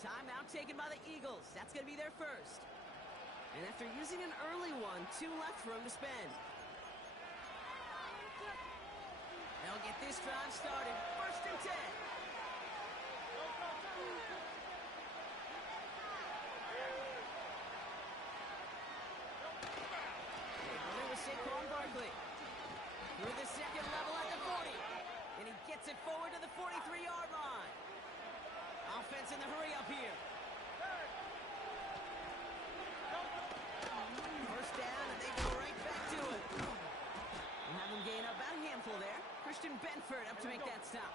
Timeout taken by the Eagles. That's going to be their first. And after using an early one, 2 left for him to spend. They'll get this drive started. First and 10. Through the second level at the 40. And he gets it forward to the 43-yard line. Offense in the hurry up here. First down, and they go right back to it. And have them gain about a handful there. Christian Benford up to make that stop.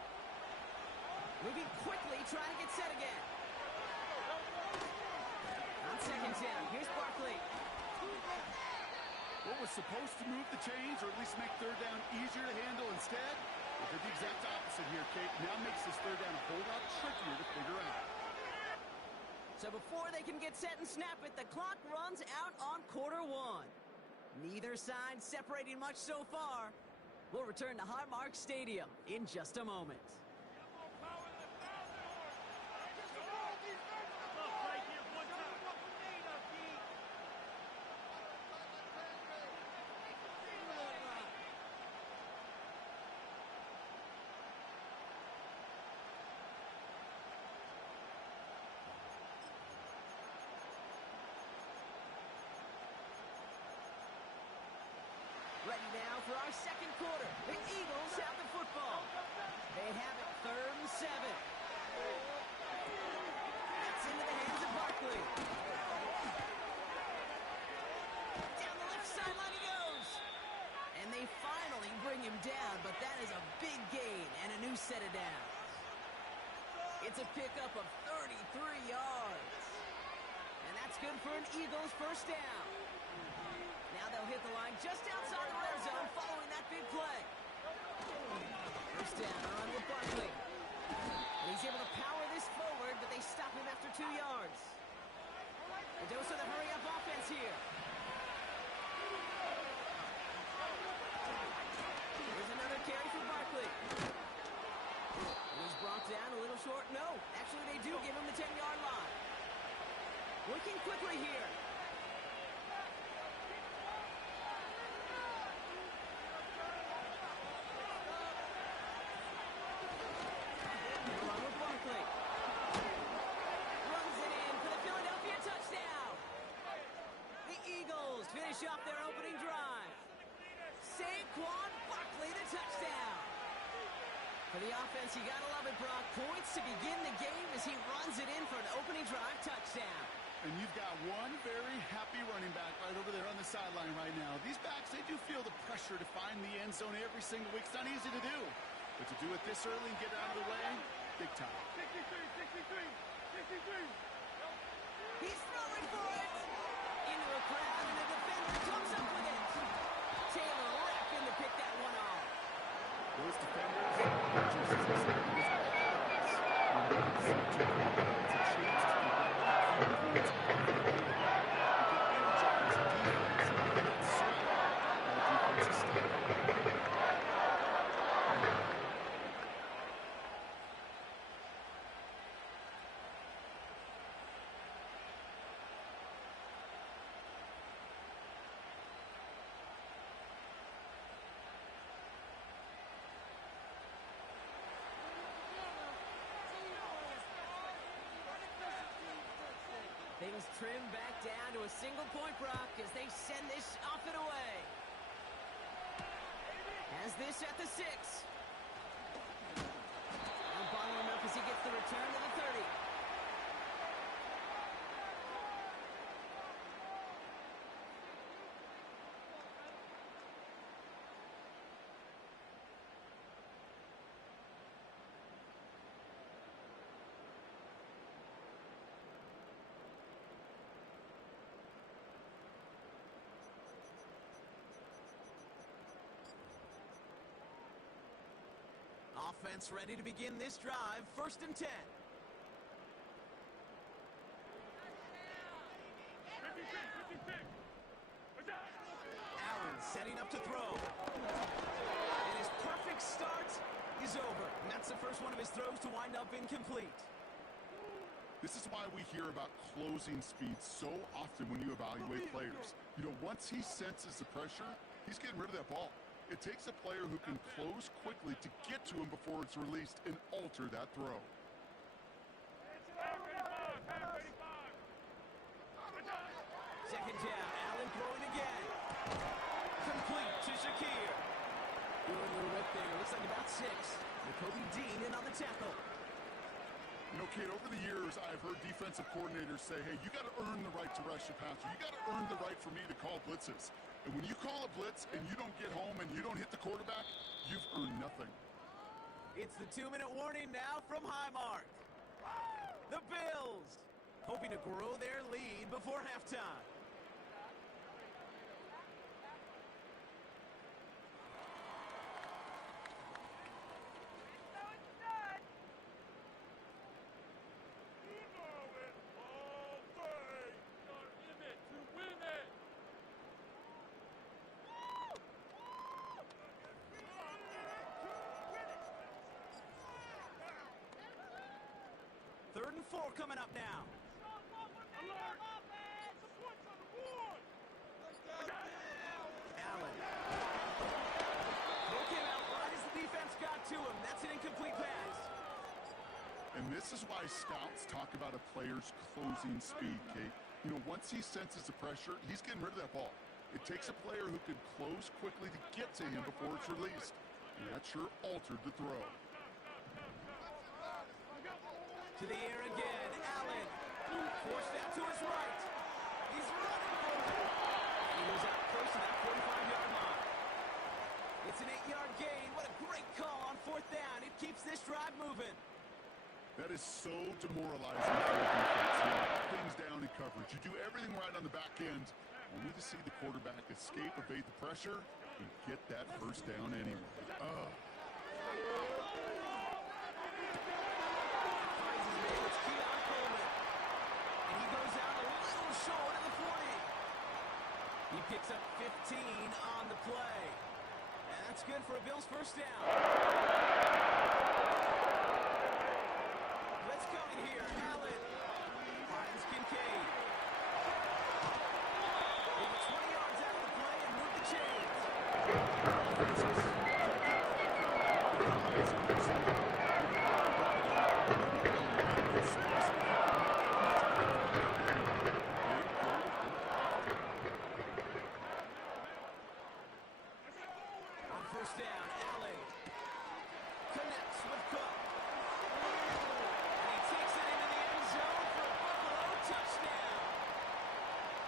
Moving quickly, trying to get set again. On second down, here's Barkley. What was supposed to move the chains, or at least make third down easier to handle instead, it did the exact opposite here, Kate. Now makes this third down a whole lot trickier to figure out. So before they can get set and snap it, the clock runs out on quarter 1. Neither side separating much so far. We'll return to Highmark Stadium in just a moment. Ready now for our second quarter. The Eagles have the football. They have it 3rd and 7. It's into the hands of Barkley. Down the left sideline he goes. And they finally bring him down, but that is a big gain and a new set of downs. It's a pickup of 33 yards. And that's good for an Eagles first down. Now they'll hit the line just outside the red zone following that big play. First down, a run with Barkley. And he's able to power this forward, but they stop him after 2 yards. A dose of the hurry-up offense here. Here's another carry for Barkley. And he's brought down a little short. No, actually they do give him the 10-yard line. Working quickly here. Finish up their opening drive. Saquon Barkley, the touchdown. For the offense, you gotta love it, Brock. Points to begin the game as he runs it in for an opening drive touchdown. And you've got one very happy running back right over there on the sideline right now. These backs, they do feel the pressure to find the end zone every single week. It's not easy to do. But to do it this early and get it out of the way, big time. 63. He's throwing for it. Into a crowd, and a defender comes up with it. Taylor Raffin to pick that one off. Those defenders, just as I said, it's a chance to Things trim back down to a single-point Brock as they send this off and away. Has this at the 6. Now bottle him up as he gets the return to the 30. Offense ready to begin this drive. 1st and 10. Allen setting up to throw. And his perfect start is over. And that's the first one of his throws to wind up incomplete. This is why we hear about closing speed so often when you evaluate players. You know, once he senses the pressure, he's getting rid of that ball. It takes a player who can close quickly to get to him before it's released and alter that throw. Second down, Allen throwing again. Complete to Shakir. Doing a little whip there, looks like about 6. Kobe Dean in on the tackle. You know, Kate, over the years, I've heard defensive coordinators say, hey, you got to earn the right to rush your passer. You got to earn the right for me to call blitzes. And when you call a blitz and you don't get home and you don't hit the quarterback, you've earned nothing. It's the 2-minute warning now from Highmark. The Bills hoping to grow their lead before halftime. Third and 4 coming up now. Allen. Broke him out right as the defense got to him. That's an incomplete pass. And this is why scouts talk about a player's closing speed, Kate. You know, once he senses the pressure, he's getting rid of that ball. It takes a player who can close quickly to get to him before it's released. And that sure altered the throw. To the air again, Allen. Forced out to his right. He's running for it. And he goes out close to that 45-yard line. It's an 8-yard gain. What a great call on 4th down. It keeps this drive moving. That is so demoralizing for a defense. You lock things down in coverage. You do everything right on the back end, only to see the quarterback escape, evade the pressure, and get that first down anyway. He picks up 15 on the play. And that's good for a Bills first down. Let's go in here. Allen finds Kincaid. Over 20 yards out of the play and move the chains. First down, Allen connects with Cook. And he takes it into the end zone for a Buffalo touchdown.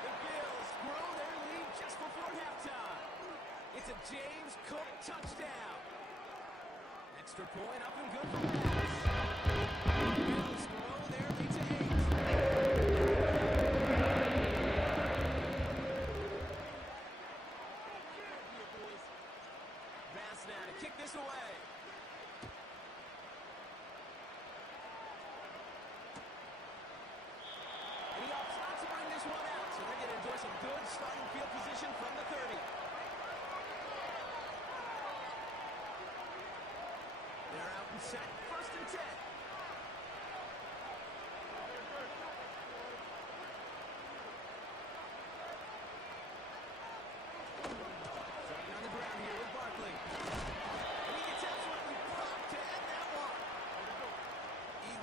The Bills grow their lead just before halftime. It's a James Cook touchdown. Extra point up and good for Mass. The Bills grow their lead to 8. Now to kick this away. And he opts not to bring this one out, so they're going to enjoy some good starting field position from the 30. They're out and set, 1st and 10.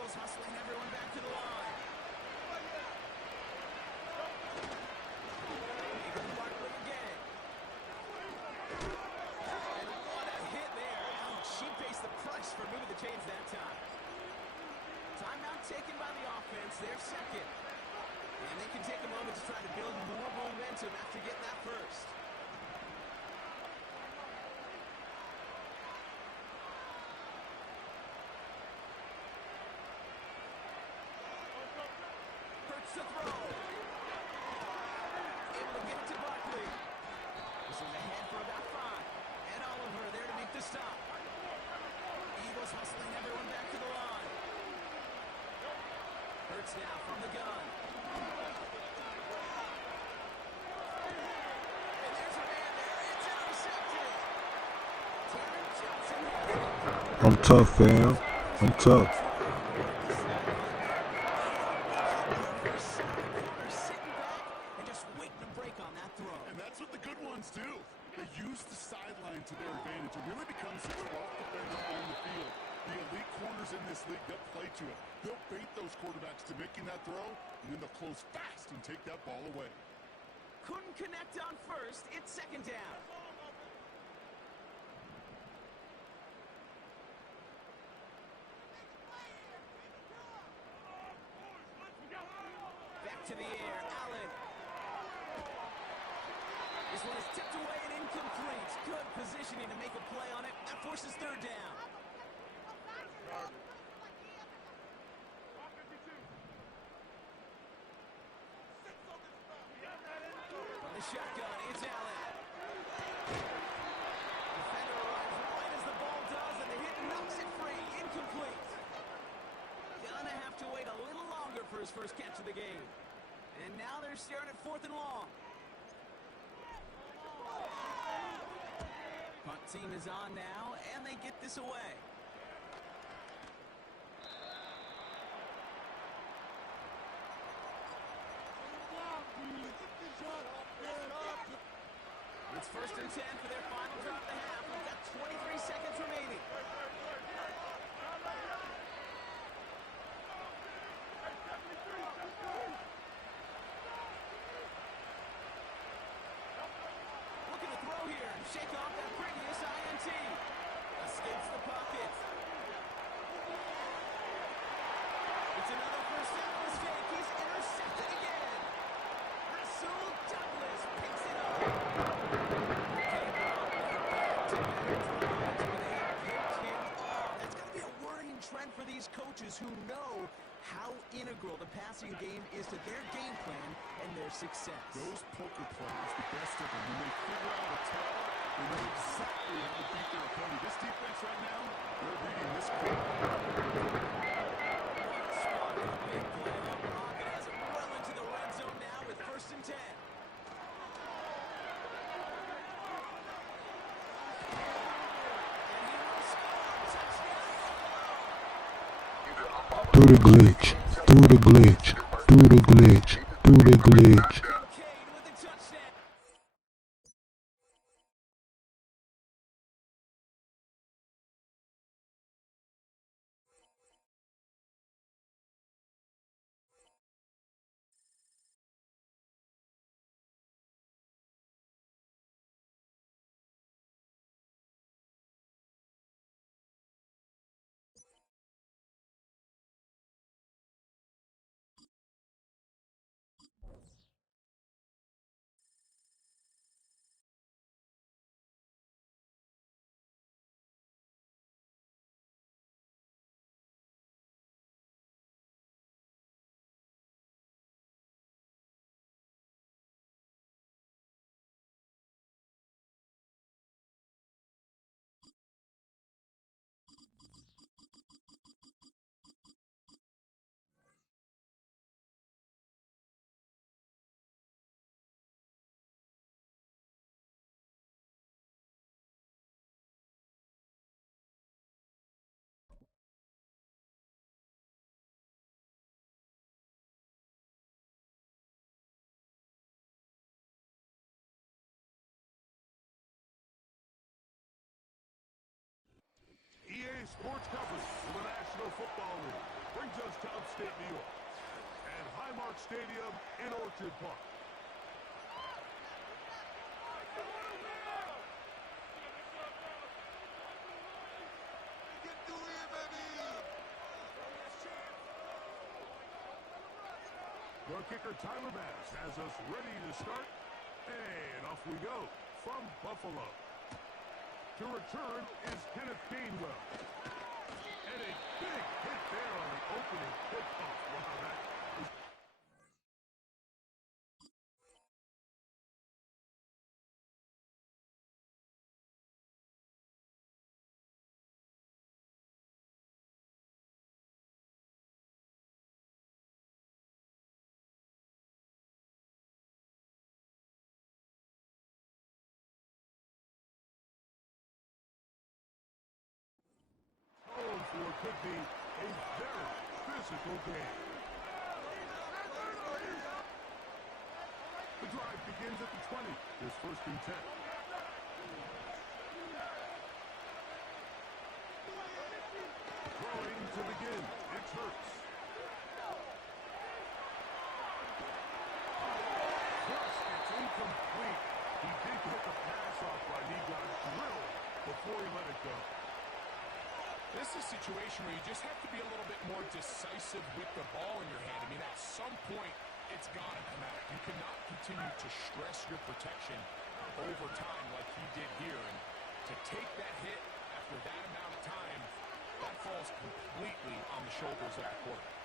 Hustling everyone back to the line. Here goes Barkley again. And what a hit there. Ouch, she pays the price for moving the chains that time. Timeout taken by the offense, their second. And they can take a moment to try to build more momentum after getting that first. To throw. Able to get it to Barkley. This is ahead for about 5. And Oliver there to make the stop. Eagles hustling everyone back to the line. Hurts now from the gun. And there's a man there. It's intercepted. Taron Johnson. I'm tough, fam. I'm tough. this league, they'll play to it. They'll bait those quarterbacks to making that throw, and then they'll close fast and take that ball away. Couldn't connect on first. It's second down. Back to the air, Allen. This one is tipped away and incomplete. Good positioning to make a play on it. That forces third down. On the shotgun, it's Allen. Defender arrives right as the ball does, and the hit knocks it free. Incomplete. Gonna have to wait a little longer for his first catch of the game. And now they're staring at 4th and long. Punt team is on now, and they get this away. It's 1st and 10 for their final drive of the half. We've got 23 seconds remaining. Looking to throw here. Shake off that previous INT. Escapes the pocket. It's another first down mistake. He's intercepted again. Rasul Douglas picks it up. That's got to be a worrying trend for these coaches who know how integral the passing game is to their game plan and their success. Those poker players, the best of them, when they figure out a tell, they know exactly how to beat their opponent. This defense right now, they're reading this play. Big play on Rocket has him well into the red zone now with 1st and 10. Do the glitch, do the glitch, do the glitch, do the glitch. Kane with a touchdown. EA Sports coverage of the National Football League brings us to upstate New York and Highmark Stadium in Orchard Park. The kicker Tyler Bass has us ready to start, and off we go from Buffalo. To return is Kenneth Gainwell. And a big hit there on the opening kickoff. Wow, that is... What could be a very physical game. The drive begins at the 20. There's 1st and 10. Throwing to begin Hurts. Thrust, it's incomplete. He did get the pass off, but he got drilled before he let it go. This is a situation where you just have to be a little bit more decisive with the ball in your hand. I mean, at some point, it's got to come out. You cannot continue to stress your protection over time like he did here. And to take that hit after that amount of time, that falls completely on the shoulders of the quarterback.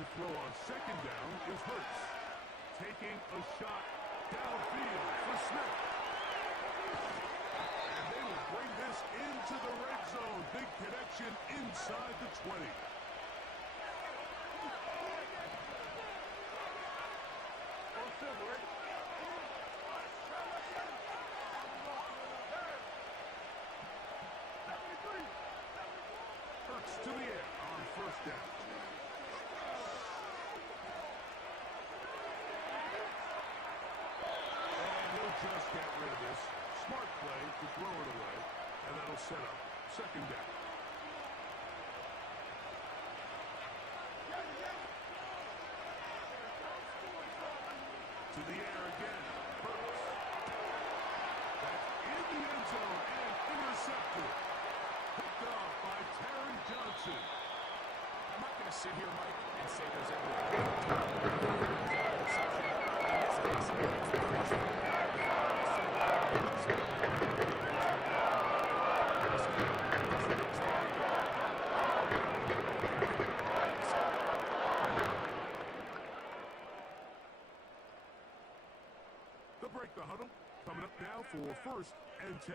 To throw on second down is Hurts. Taking a shot downfield for Smith. And they will bring this into the red zone. Big connection inside the 20. Hurts to the air on first down. And he'll just get rid of this. Smart play to throw it away, and that'll set up second down. To the air again. Hurts. That's in the end zone and intercepted. Picked off by Terry Johnson. I'm not going to sit here, Mike, and say there's ever a reception. In this case, it's the first one. They'll break the huddle. Coming up now for first and 10.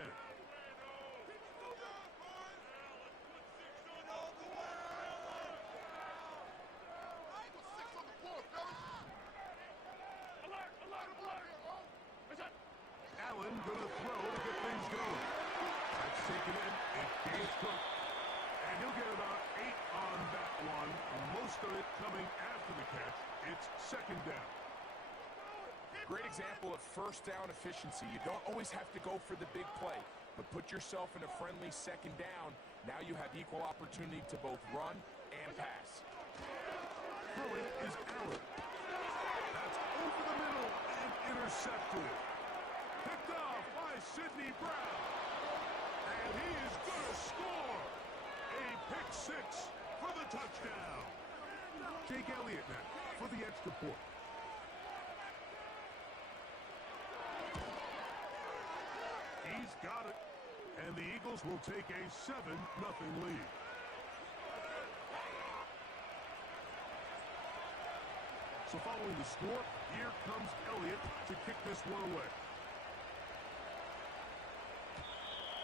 Allen gonna throw to get things going. That's taken in. It gains Cook. And he'll get about 8 on that one. Most of it coming after the catch. It's second down. Great example of first down efficiency. You don't always have to go for the big play, but put yourself in a friendly second down. Now you have equal opportunity to both run and pass. Throwing is Allen. That's over the middle and intercepted. Picked off by Sidney Brown. And he is going to score. A pick six for the touchdown. Jake Elliott now for the extra point. He's got it. And the Eagles will take a 7-0 lead. So following the score, here comes Elliott to kick this one away.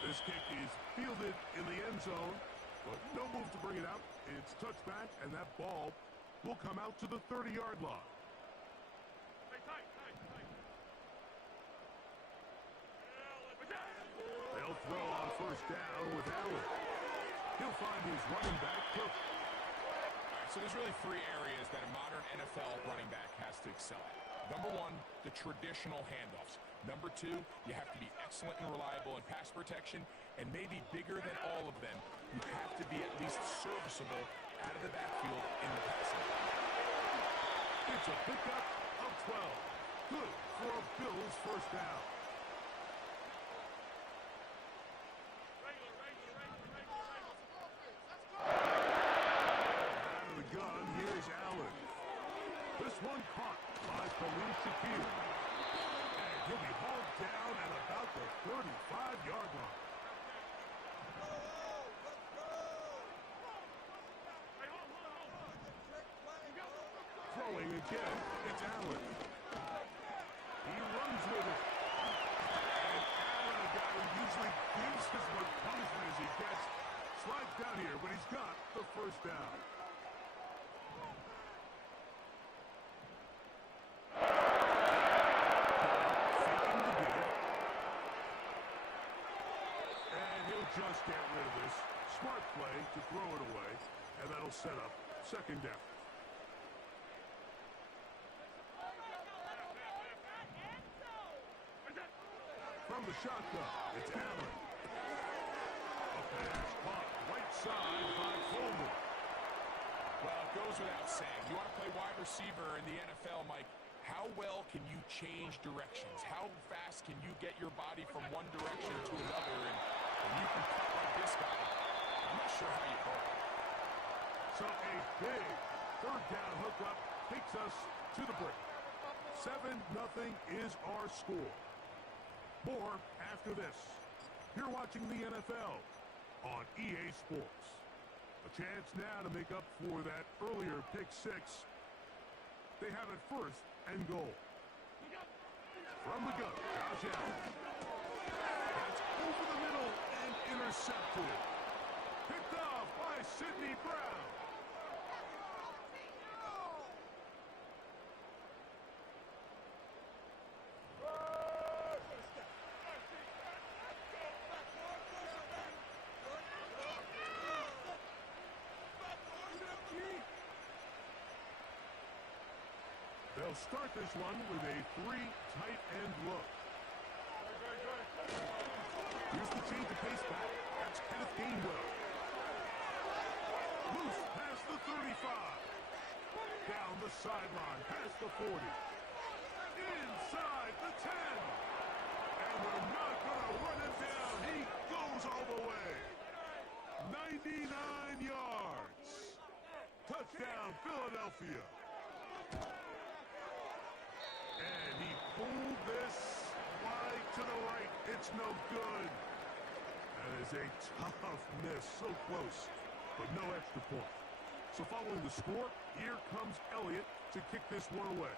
This kick is fielded in the end zone, but no move to bring it out. It's touchback, and that ball will come out to the 30-yard line. They'll throw on first down with Allen. He'll find his running back, Cook. So there's really 3 areas that a modern NFL running back has to excel at. Number 1, the traditional handoffs. Number 2, you have to be excellent and reliable in pass protection. And maybe bigger than all of them, you have to be at least serviceable out of the backfield in the passing game. It's a pickup of 12. Good for a Bills first down. Out of the gun, here's Allen. This one caught by Khalil Shakir. And he'll be hauled down at about the 35-yard line. Throwing again, it's Allen. He runs with it. And Allen, a guy who usually gives as much punishment as he gets, slides down here, but he's got the first down. Faking the give. And he'll just get rid of this. Smart play to throw it away, and that'll set up second down. From the shotgun, it's Allen. A pass caught right side by Fuller. goes without saying. You want to play wide receiver in the NFL, Mike, how well can you change directions? How fast can you get your body from one direction to another? And you can cut like this guy. I'm not sure how you go. So a big third down hookup takes us to the break. 7-0 is our score. More after this. You're watching the NFL on EA Sports. A chance now to make up for that earlier pick six. They have it first and goal. From the gun, Josh Allen. That's over the middle and intercepted. Picked off by Sidney Brown. They'll start this one with a 3 tight end look. Here's the change of pace back. That's Kenneth Gainwell. Loose past the 35. Down the sideline, past the 40. Inside the 10. And we're not going to run it down. He goes all the way. 99 yards. Touchdown, Philadelphia. And he pulled this wide to the right. It's no good. That is a tough miss. So close, but no extra point. So following the score, here comes Elliott to kick this one away.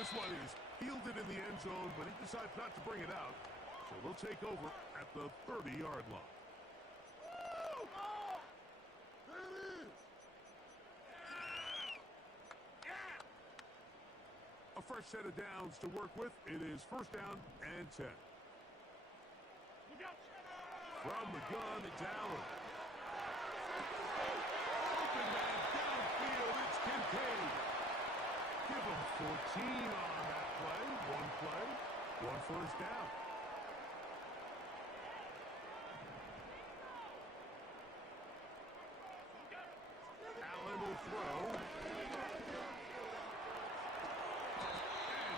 This one is fielded in the end zone, but he decides not to bring it out. So they'll take over at the 30-yard line. A fresh set of downs to work with. It is first down and 10. From the gun, it's Allen. Open man downfield, it's Kincaid. Give him 14 on that play. One first down. Allen will throw.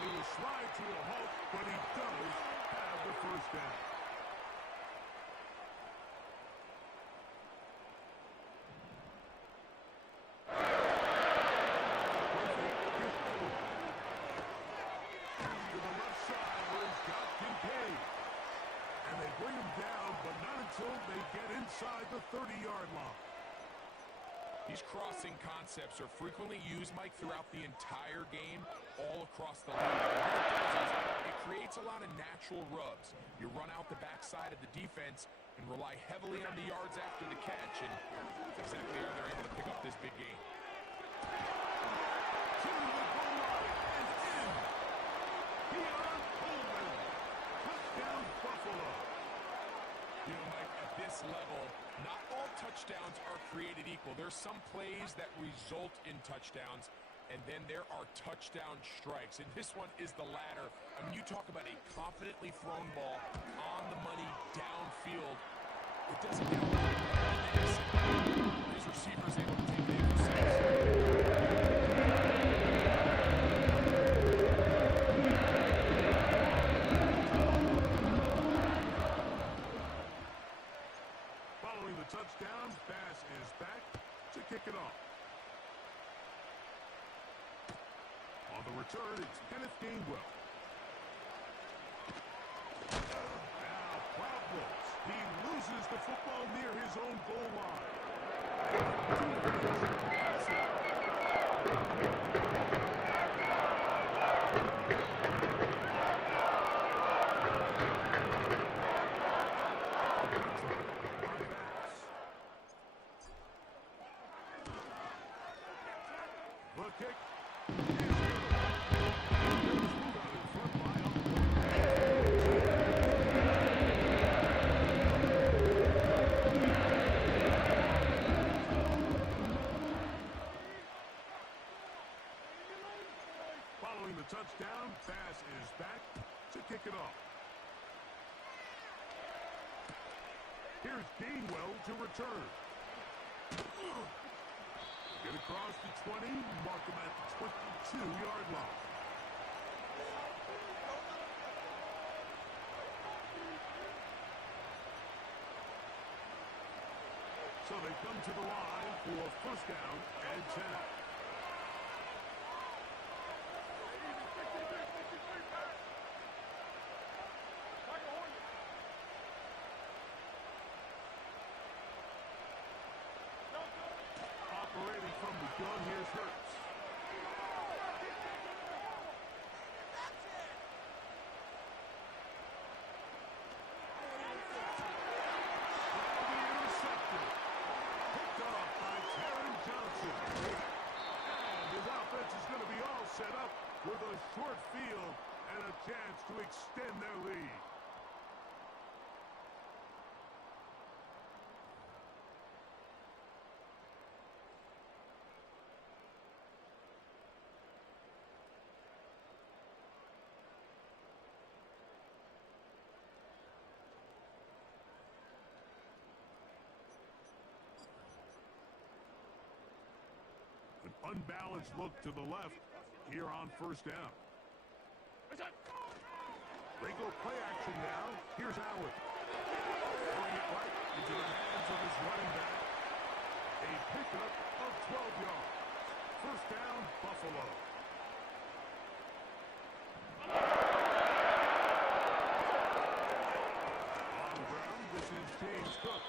He will slide to a halt, but he does have the first down. To the left side, where he's got Kincaid. And they bring him down, but not until they get inside the 30-yard line. These crossing concepts are frequently used, Mike, throughout the entire game, all across the league. It creates a lot of natural rubs. You run out the backside of the defense and rely heavily on the yards after the catch, and that's exactly how they're able to pick up this big game. To the goal line and in. Keon Coleman. Touchdown, Buffalo. You know, Mike, at this level, not all touchdowns are created equal. There's some plays that result in touchdowns, and then there are touchdown strikes. And this one is the latter. I mean, you talk about a confidently thrown ball on the money downfield. It doesn't matter. His receiver's able to take the interception. Following the touchdown, Bass is back to kick it off. On the return, it's Kenneth Gainwell. Now problems. He loses the football near his own goal line. The kick. Following the touchdown, Bass is back to kick it off. Here's Gainwell to return. Get across the 20, mark him at the 22-yard line. So they come to the line for first down and 10. Operating from the gun, here's Hurts. Set up with a short field and a chance to extend their lead. An unbalanced look to the left here on first down. They go play action now. Here's Allen. Throwing it right into the hands of his running back. A pickup of 12 yards. First down, Buffalo. On the ground, this is James Cook.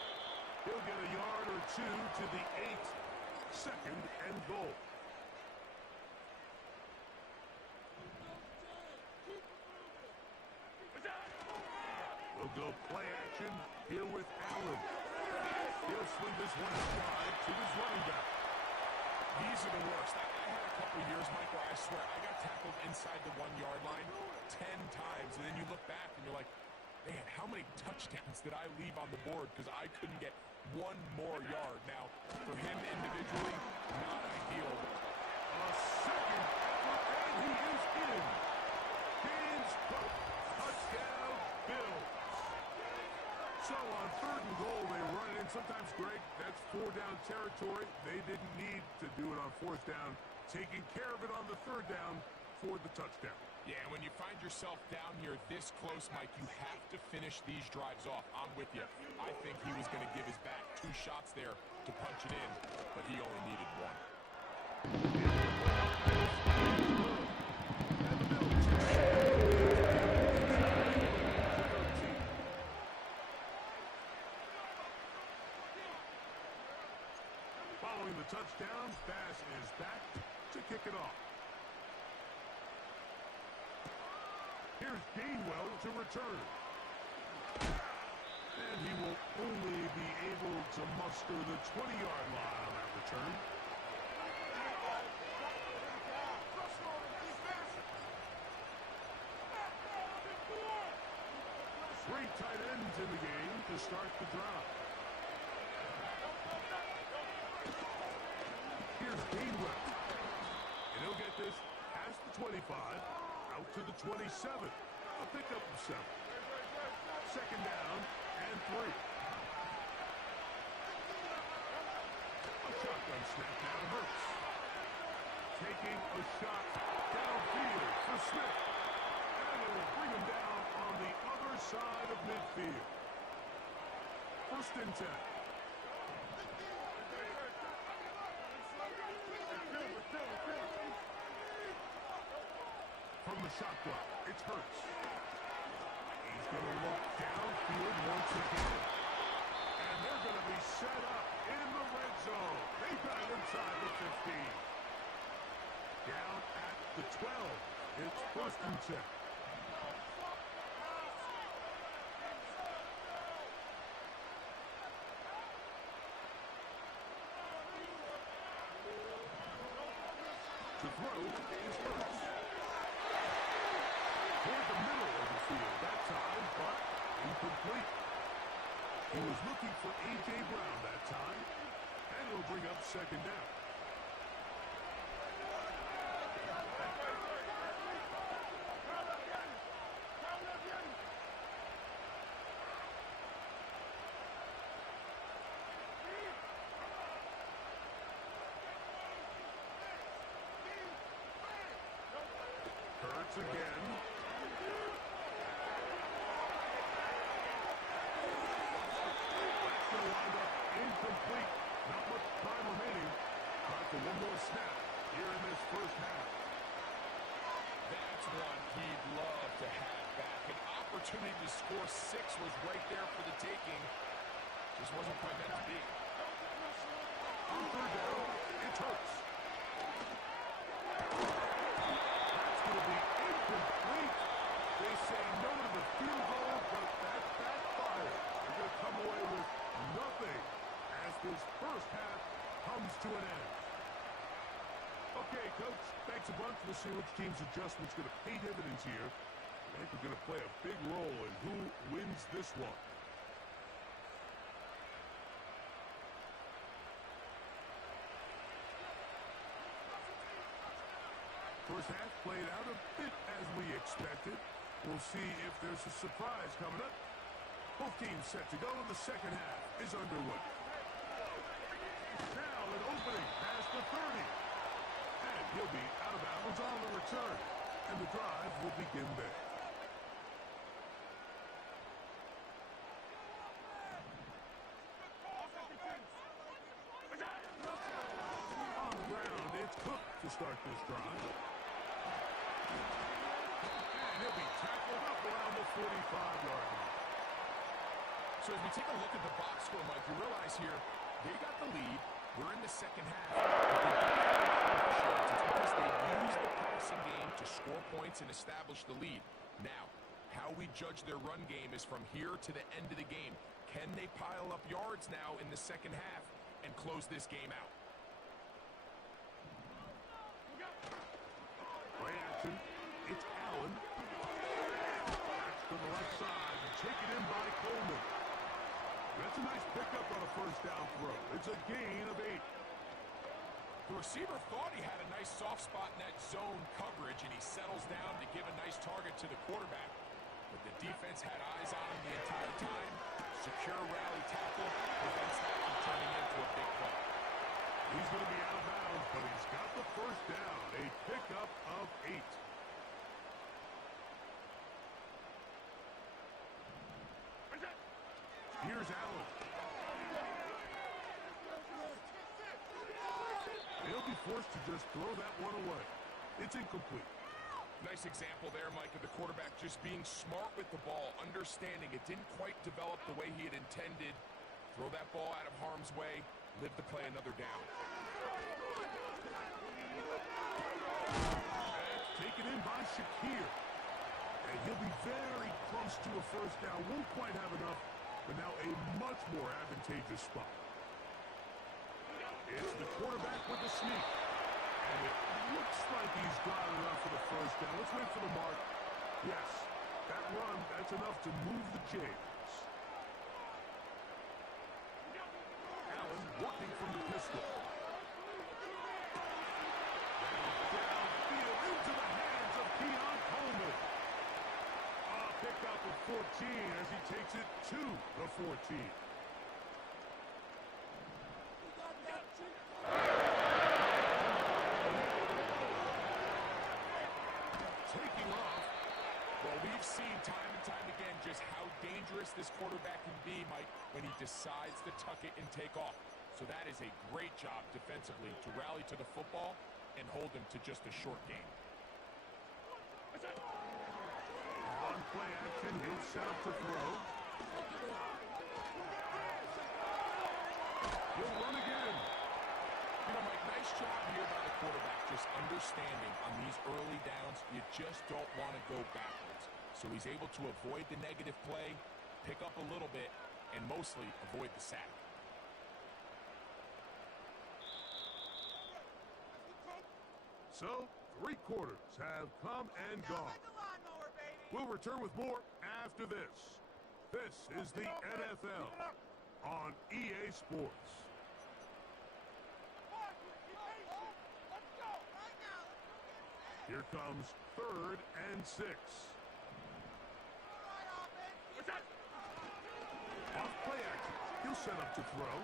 He'll get a yard or two to the 8. Second and goal. We'll go play action here with Allen. He'll swing this one wide to his running back. These are the worst. I had a couple of years, Mike, where I swear I got tackled inside the 1-yard line 10 times, and then you look back and you're like, man, how many touchdowns did I leave on the board because I couldn't get one more yard? Now, for him individually, not ideal. A second effort, and he is in. James Cook, touchdown, Bills. So on third and goal, they run it in. Sometimes, Greg, that's 4-down territory. They didn't need to do it on fourth down. Taking care of it on the third down for the touchdown. Yeah, when you find yourself down here this close, Mike, you have to finish these drives off. I'm with you. I think he was going to give his back 2 shots there to punch it in, but he only needed 1. Following the touchdown, Bass is back to kick it off. Here's Gainwell to return. And he will only be able to muster the 20-yard line on that return. Three tight ends in the game to start the drive. Here's Gainwell. And he'll get this past the 25, out to the 27. A pickup of 7. Second down and 3. A shotgun snap now to Hurts. Taking a shot downfield for Smith. And it'll bring him down on the other side of midfield. First and 10. From the shotgun, it's Hurts. He's going to look downfield once again. And they're going to be set up in the red zone. They got it inside the 15. Down at the 12. It's first and 10. To throw is Hurts. Toward the middle of the field that time, but incomplete. He was looking for A.J. Brown that time, and it'll bring up second down. once again. That's going to wind up incomplete. Not much time remaining. Time for one more snap here in this first half. That's one he'd love to have back. An opportunity to score 6 was right there for the taking. Just wasn't quite meant to be. On third down, it hurts. That's going to be incomplete. They say no to the field goal, but that backfired. They're going to come away with nothing as this first half comes to an end. Okay, Coach, thanks a bunch. We'll see which team's adjustment's going to pay dividends here. I think we're going to play a big role in who wins this one. First half played out a bit as we expected. We'll see if there's a surprise coming up. Both teams set to go, and the second half is underway. Now an opening past the 30. And he'll be out of bounds on the return. And the drive will begin there. On the ground, it's Cook to start this drive. And he'll be tackled up around the 45-yard line. So as we take a look at the box score, Mike, you realize here, they got the lead. We're in the second half. It's because they used the passing game to score points and establish the lead. Now, how we judge their run game is from here to the end of the game. Can they pile up yards now in the second half and close this game out? Play action. It's Allen. That's to the left side. Taken in by Coleman. That's a nice pickup on a first down throw. It's a gain of 8. The receiver thought he had a nice soft spot in that zone coverage, and he settles down to give a nice target to the quarterback. But the defense had eyes on him the entire time. Secure rally tackle prevents that from turning into a big play. He's going to be out of bounds, but he's got the first down. A pickup of 8. Here's Allen. He'll be forced to just throw that one away. It's incomplete. Nice example there, Mike, of the quarterback just being smart with the ball, understanding it didn't quite develop the way he had intended. Throw that ball out of harm's way, live to play another down. That's taken in by Shakir. And he'll be very close to a first down. Won't quite have enough, but now a much more advantageous spot. It's the quarterback with the sneak. And it looks like he's got enough for the first down. Let's wait for the mark. Yes, that run, that's enough to move the chains. Allen working from the pistol. Downfield into the hands of Keon Coleman. Picked up at 14 as he takes it to the 14. Taking off. Well, we've seen time and time again just how dangerous this quarterback can be, Mike, when he decides to tuck it and take off. So that is a great job defensively to rally to the football and hold him to just a short gain. On play action, he'll set up to throw. He'll run again. You know, Mike, nice job here by the quarterback, just understanding on these early downs, you just don't want to go backwards. So he's able to avoid the negative play, pick up a little bit, and mostly avoid the sack. So, 3 quarters have come and gone. We'll return with more after this. This is the NFL on EA Sports. Here comes 3rd and 6. Off play action. He'll set up to throw.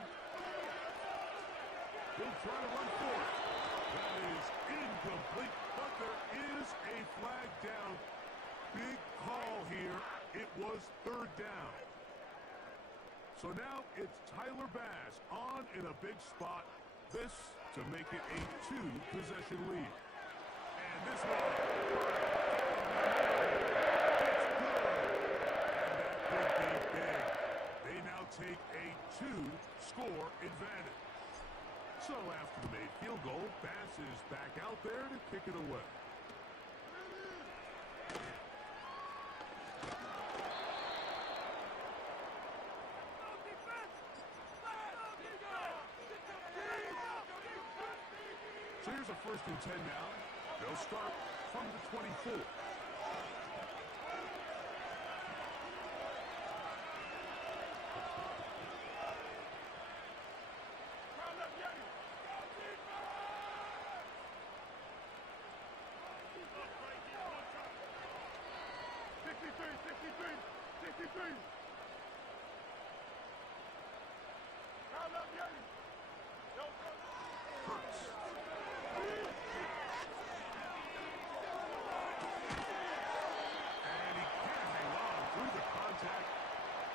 He'll try to run for it. That is incomplete, but there is a flag down. Big call here. It was third down. So now it's Tyler Bass on in a big spot. This to make it a two-possession lead. And this one, it's good. And that could be big. They now take a two-score advantage. So after the made field goal, Bass is back out there to kick it away. So here's a 1st and 10 now. They'll start from the 24.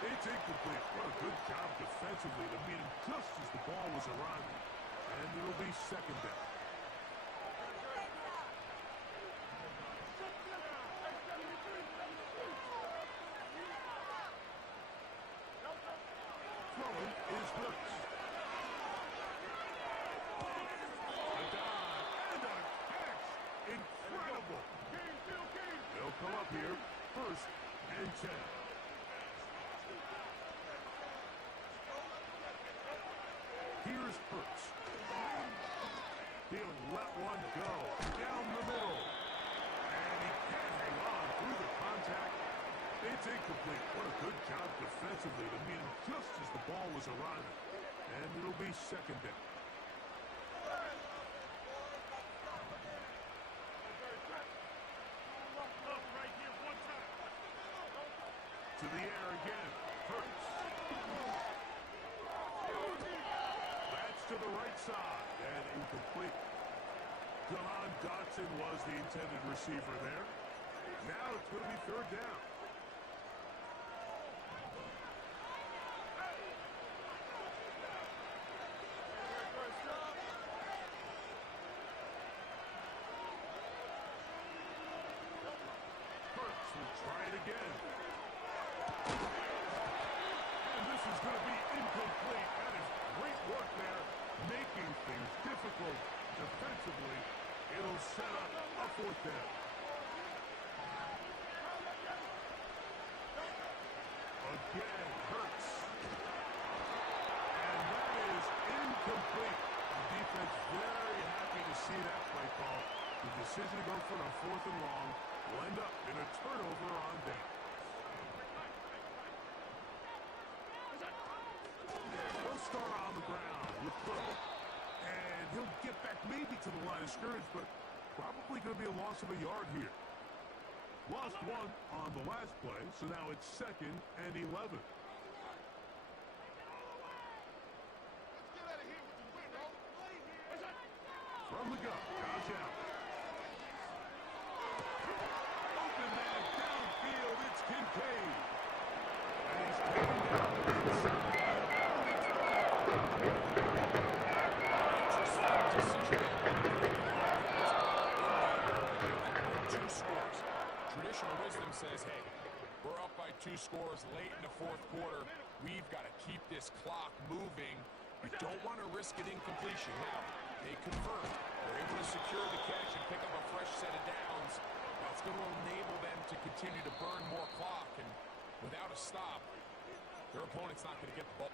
It's incomplete. What a good job defensively to meet him just as the ball was arriving. And it'll be 2nd down. Throwing is Hurts. A dive and a catch. Incredible. They'll come up here 1st and 10. Here's Hurts. He'll let one go down the middle. And he can't hang on through the contact. It's incomplete. What a good job defensively to meet him just as the ball was arriving. And it'll be 2nd down. To the air again. Hurts. To the right side and incomplete. Jahan Dotson was the intended receiver there. Now it's going to be 3rd down. Hurts will try it again. And this is going to be incomplete. That is great work there. Making things difficult defensively. It'll set up a 4th down. Again, Hurts. And that is incomplete. The defense very happy to see that play call. The decision to go for the 4th and long will end up in a turnover on down. They'll start on the ground with Burrow. And he'll get back maybe to the line of scrimmage, but probably going to be a loss of a yard here. Lost 1 on the last play, so now it's 2nd and 11. From the gun, Josh Allen. Open man downfield, it's Kincaid. And he's taken down inside. Traditional wisdom says, hey, we're up by 2 scores late in the 4th quarter. We've got to keep this clock moving. We don't want to risk an incompletion. Now, they convert. They're able to secure the catch and pick up a fresh set of downs. That's going to enable them to continue to burn more clock. And without a stop, their opponent's not going to get the ball.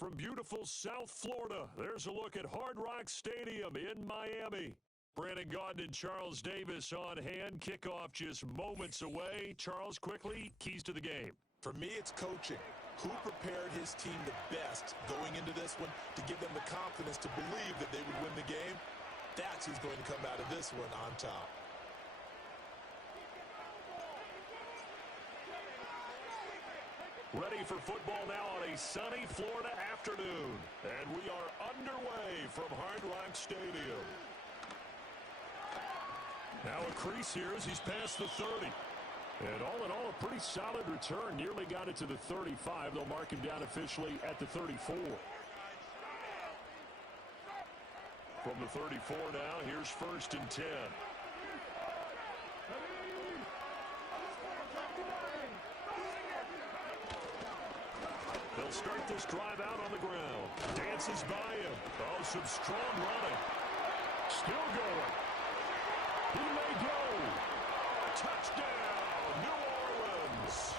From beautiful South Florida, there's a look at Hard Rock Stadium in Miami. Brandon Gaudin and Charles Davis on hand. Kickoff just moments away. Charles, quickly, keys to the game. For me, it's coaching. Who prepared his team the best going into this one to give them the confidence to believe that they would win the game? That's who's going to come out of this one on top. Ready for football now on a sunny Florida afternoon. And we are underway from Hard Rock Stadium. Now a crease here as he's past the 30. And all in all, a pretty solid return. Nearly got it to the 35. They'll mark him down officially at the 34. From the 34 now, here's 1st and 10. They'll start this drive out on the ground. Dances by him. Oh, some strong running. Still going. He may go. Touchdown, New Orleans.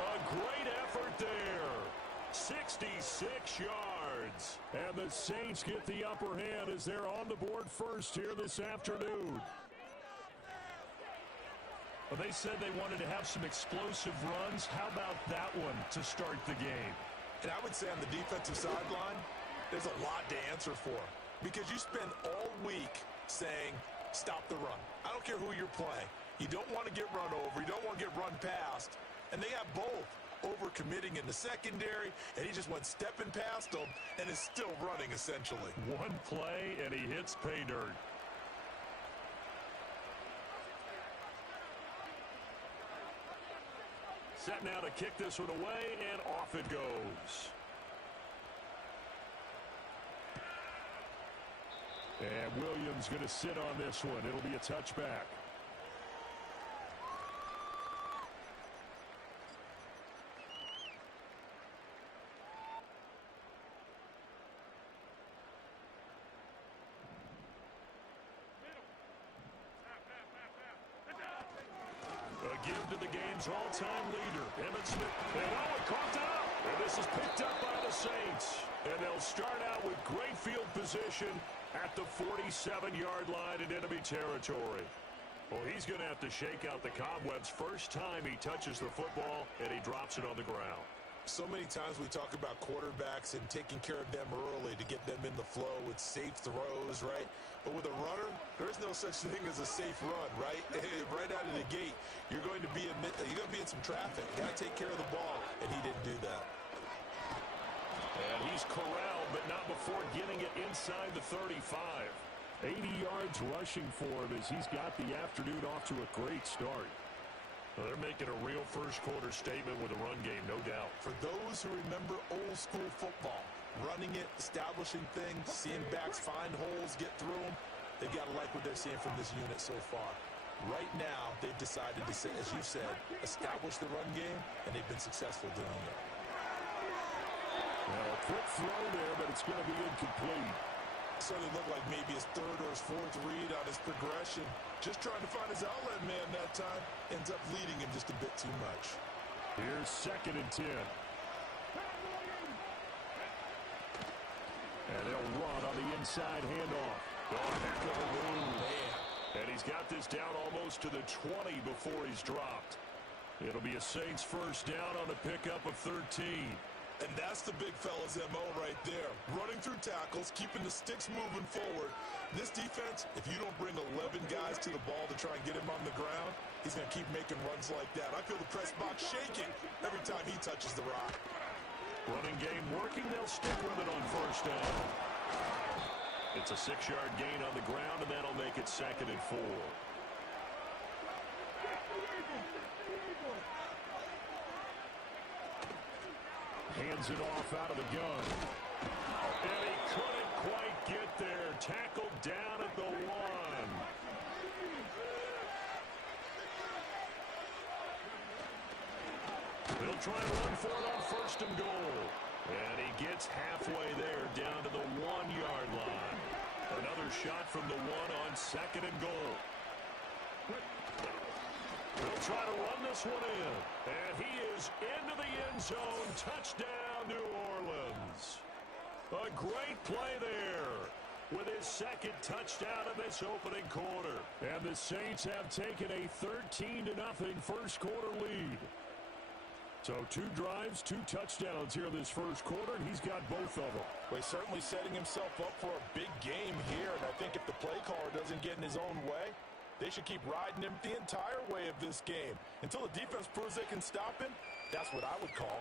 A great effort there. 66 yards. And the Saints get the upper hand as they're on the board first here this afternoon. Well, they said they wanted to have some explosive runs. How about that one to start the game? And I would say on the defensive sideline, there's a lot to answer for. Because you spend all week saying, stop the run. I don't care who you're playing. You don't want to get run over. You don't want to get run past. And they got both. Over-committing in the secondary, and he just went stepping past them and is still running, essentially. One play, and he hits pay dirt. Set now to kick this one away, and off it goes. And Williams going to sit on this one. It'll be a touchback. A give to the game's all-time leader, Emmitt Smith. And Owen caught up. And this is picked up by the Saints. And they'll start out with great field position at the 47-yard line in enemy territory. Well, he's going to have to shake out the cobwebs first time he touches the football, and he drops it on the ground. So many times we talk about quarterbacks and taking care of them early to get them in the flow with safe throws, right? But with a runner, there's no such thing as a safe run, right? Right out of the gate, you're going to be in some traffic. You got to take care of the ball, and he didn't do that. And he's corralled, but not before getting it inside the 35. 80 yards rushing for him as he's got the afternoon off to a great start. Well, they're making a real first-quarter statement with a run game, no doubt. For those who remember old-school football, running it, establishing things, seeing backs find holes, get through them, they've got to like what they're seeing from this unit so far. Right now, they've decided to, as you said, establish the run game, and they've been successful doing it. Well, a quick throw there, but it's going to be incomplete. Certainly looked like maybe his third or his fourth read on his progression. Just trying to find his outlet man that time. Ends up leading him just a bit too much. Here's 2nd and 10. And they'll run on the inside handoff. Oh, heck of a move. And he's got this down almost to the 20 before he's dropped. It'll be a Saints first down on the pickup of 13. And that's the big fella's MO right there. Running through tackles, keeping the sticks moving forward. This defense, if you don't bring 11 guys to the ball to try and get him on the ground, he's going to keep making runs like that. I feel the press box shaking every time he touches the rock. Running game working. They'll stick with it on first down. It's a 6-yard gain on the ground, and that'll make it 2nd and 4. Hands it off out of the gun. And he couldn't quite get there. Tackled down at the 1. They'll try and run for it on 1st and goal. And he gets halfway there down to the 1-yard line. Another shot from the 1 on 2nd and goal. They'll try to run this one in. And he is into the end zone. Touchdown, New Orleans. A great play there with his second touchdown in this opening quarter. And the Saints have taken a 13-0 first quarter lead. So 2 drives, 2 touchdowns here in this first quarter, and he's got both of them. Well, he's certainly setting himself up for a big game here, and I think if the play caller doesn't get in his own way, they should keep riding him the entire way of this game. Until the defense proves they can stop him, that's what I would call.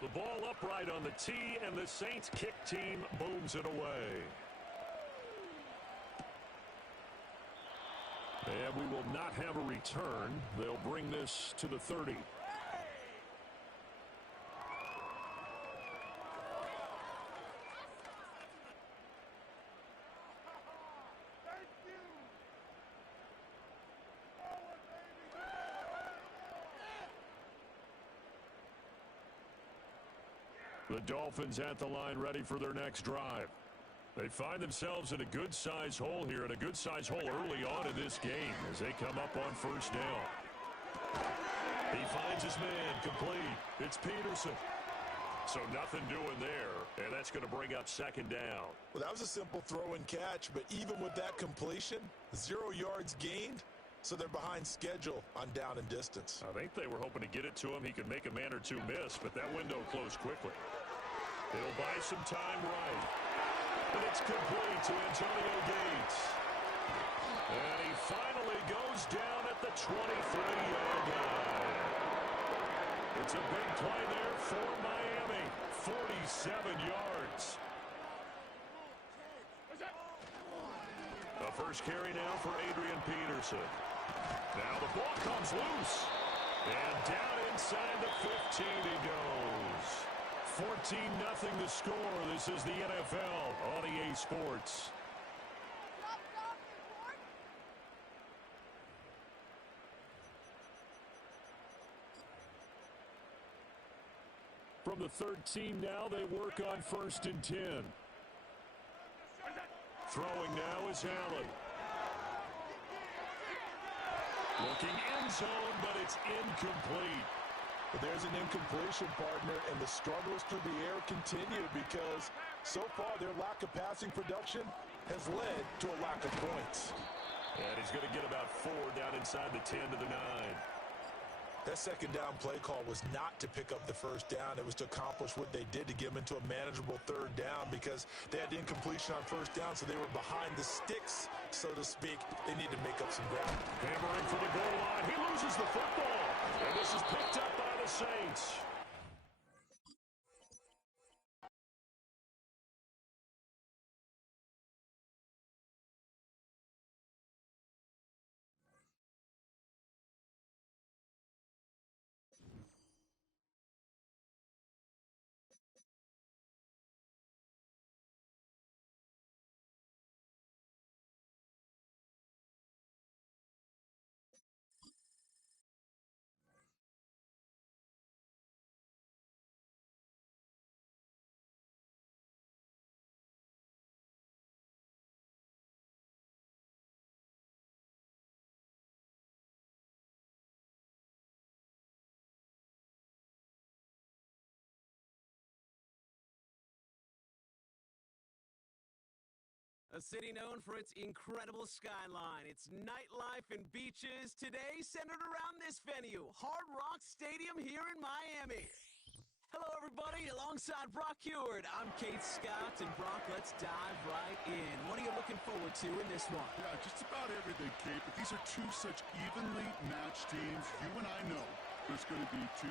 The ball upright on the tee, and the Saints kick team booms it away. And we will not have a return. They'll bring this to the 30. The Dolphins at the line, ready for their next drive. They find themselves in a good-sized hole here, and a good-sized hole early on in this game as they come up on first down. He finds his man, complete. It's Peterson. So nothing doing there, and that's going to bring up second down. Well, that was a simple throw and catch, but even with that completion, 0 yards gained, so they're behind schedule on down and distance. I think they were hoping to get it to him. He could make a man or two miss, but that window closed quickly. They'll buy some time right. And it's complete to Antonio Gates. And he finally goes down at the 23-yard line. It's a big play there for Miami. 47 yards. The first carry now for Adrian Peterson. Now the ball comes loose. And down inside the 15 he goes. 14-0 the score. This is the NFL on EA Sports. From the 13 now, they work on 1st and 10. Throwing now is Allen. Looking end zone, but it's incomplete. But there's an incompletion, partner, and the struggles through the air continue because so far their lack of passing production has led to a lack of points. And he's going to get about 4 down inside the 10 to the 9. That second down play call was not to pick up the first down. It was to accomplish what they did to get them into a manageable 3rd down because they had incompletion on 1st down, so they were behind the sticks, so to speak. They need to make up some ground. Hammering for the goal line. He loses the football. And this is picked up by the Saints. A city known for its incredible skyline, its nightlife and beaches, today centered around this venue, Hard Rock Stadium here in Miami. Hello, everybody. Alongside Brock Heward, I'm Kate Scott, and Brock, let's dive right in. What are you looking forward to in this one? Yeah, just about everything, Kate, but these are 2 such evenly matched teams. You and I know there's going to be 2,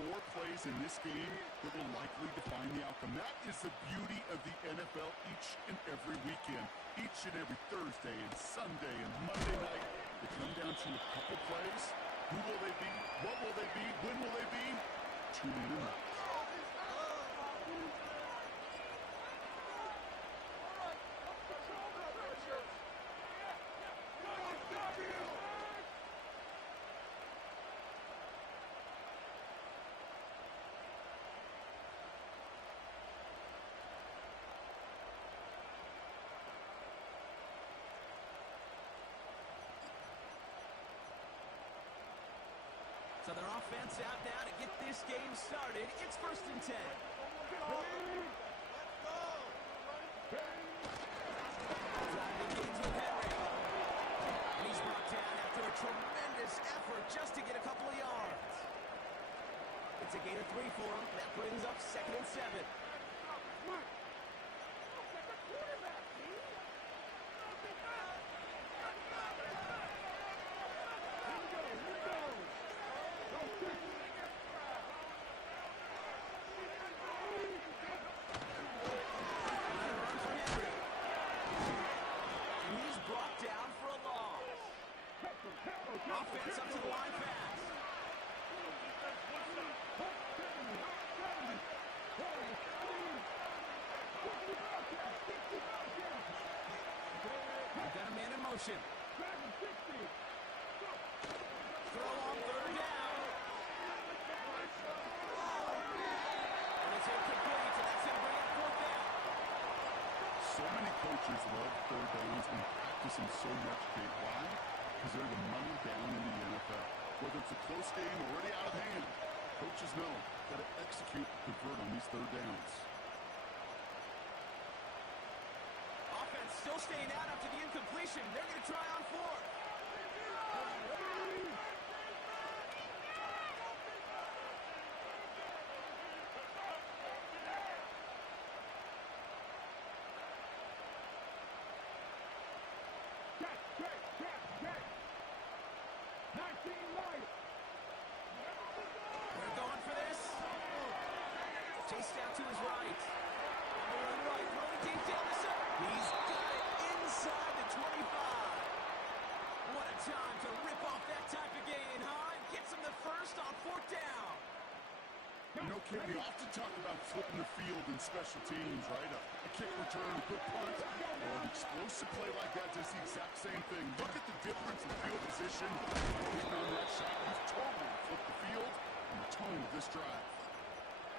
3, 4 plays in this game that will likely define the outcome. That is the beauty of the NFL each and every weekend, each and every Thursday and Sunday and Monday night. They come down to a couple plays. Who will they be? What will they be? When will they be? Tune in and watch. Chance out now to get this game started. It's 1st and 10. Driving the gains with Henry. And he's brought down after a tremendous effort just to get a couple of yards. It's a gain of 3 for him. That brings up 2nd and 7. Offense up to the line fast. We've got a man in motion. Throw on 3rd down. And it's incomplete, and that's going to bring up 4th down. So many coaches love 3rd downs and practice them so much, Kate. Why? Because they're the money down in the NFL. Whether it's a close game or already out of hand, coaches know got to execute and convert on these 3rd downs. Offense still staying out after the incompletion. They're going to try on 4th. They're going for this. Chased out to his right. Right, rolling deep down the center. He's got it inside the 25. What a time to rip off that type of gain, huh? And gets him the first on 4th down. You know, Kate, we often talk about flipping the field in special teams, right? A kick return, a good punt, or an explosive play like that does the exact same thing. Look at the difference in field position. Taking on that shot, he's totally flipped the field and the tone of this drive.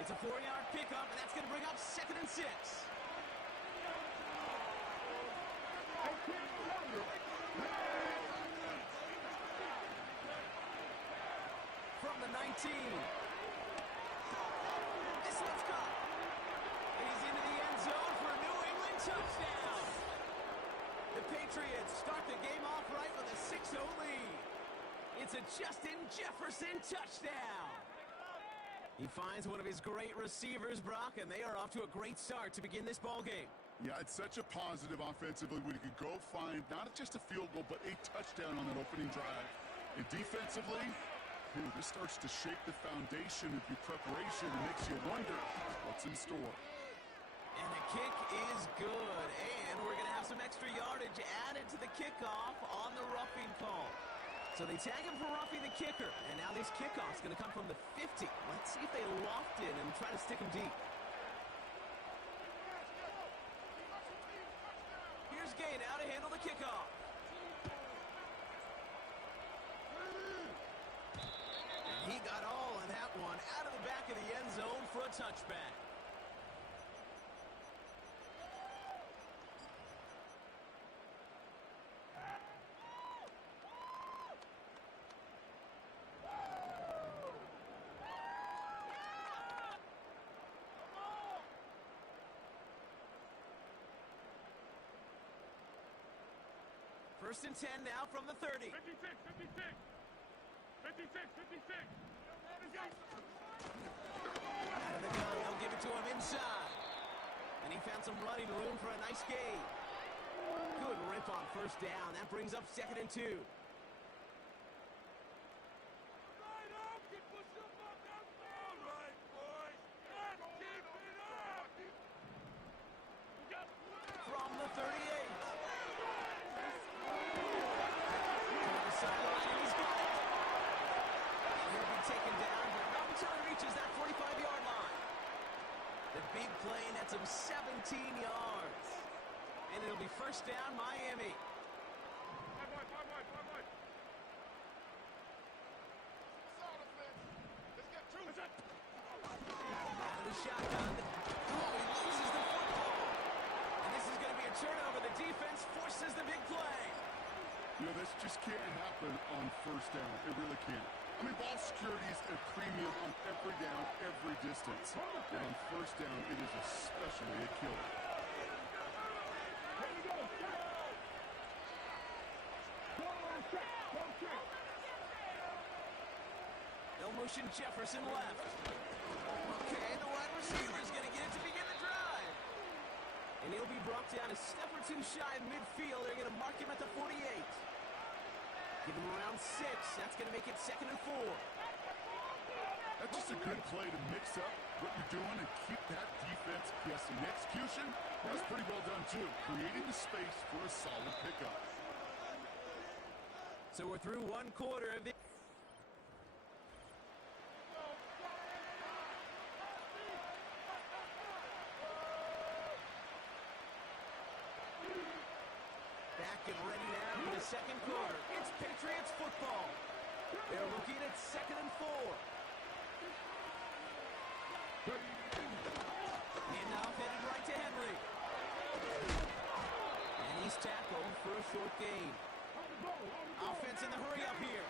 It's a 4-yard pickup, and that's going to bring up 2nd and 6. From the 19. This one's caught. He's into the end zone for a New England touchdown. The Patriots start the game off right with a 6-0 lead. It's a Justin Jefferson touchdown. He finds one of his great receivers, Brock, and they are off to a great start to begin this ball game. Yeah, it's such a positive offensively when you could go find not just a field goal, but a touchdown on that opening drive. And defensively, this starts to shape the foundation of your preparation and makes you wonder what's in store. And the kick is good, and we're going to have some extra yardage added to the kickoff on the roughing call. So they tag him for roughing the kicker, and now this kickoff's going to come from the 50. Let's see if they loft it and try to stick him deep. Here's Gay now to handle the kickoff. And he got all in that one out of the back of the end zone for a touchback. First and 10 now from the 30. 56. Out of the gun, they'll give it to him inside. And he found some running room for a nice gain. Good rip on 1st down. That brings up 2nd and 2. From the 38. Taken down, but not until he reaches that 45-yard line. The big play nets him 17 yards. And it'll be 1st down, Miami. Out of the shotgun. Oh, he loses the football. And this is going to be a turnover. The defense forces the big play. You know, this just can't happen on 1st down. It really can't. I mean, ball security is a premium on every down, every distance. And on first down, it is especially a killer. No motion Jefferson left. Okay, the wide receiver is going to get it to begin the drive. And he'll be brought down a step or two shy of midfield. They're going to mark him at the 48. Give him around 6. That's going to make it 2nd and 4. That's just a good play to mix up what you're doing and keep that defense guessing. Execution, that's pretty well done too. Creating the space for a solid pickup. So we're through one quarter of it. Back and ready now for the second quarter. It's Patriots football. They're looking at 2nd and 4. Handoff headed right to Henry. And he's tackled for a short gain. Offense in the hurry up here.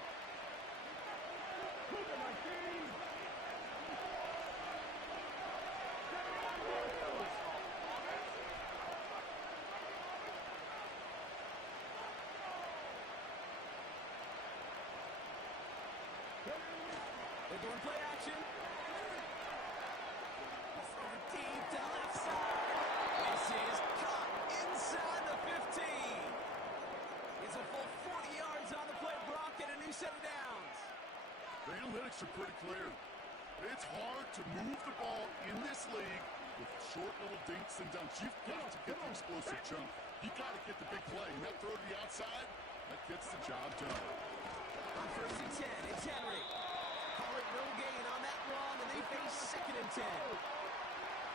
They're doing play action. Deep to the left side. This is caught inside the 15. It's a full 40 yards on the play. Brock and a new set of downs. The analytics are pretty clear. It's hard to move the ball in this league with short little dinks and dunks. You've got to get the explosive jump. You've got to get the big play. And that throw to the outside, that gets the job done. On 1st and 10, it's Henry. Call it no gain on that run, and they face 2nd and 10.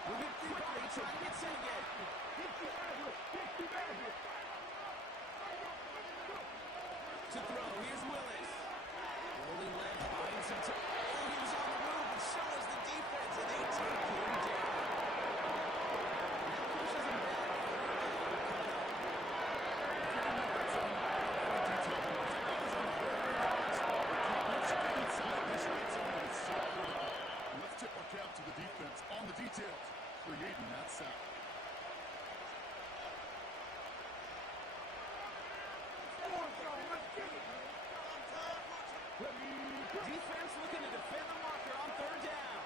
Moving quickly, trying to get set again. To throw, here's Willis. Rolling left, finds some time. Oh, he was on the move, and so is the defense, and they take him down. That pushes him back. Let's tip our cap to the defense on the details, creating that sack. Defense looking to defend the marker on 3rd down.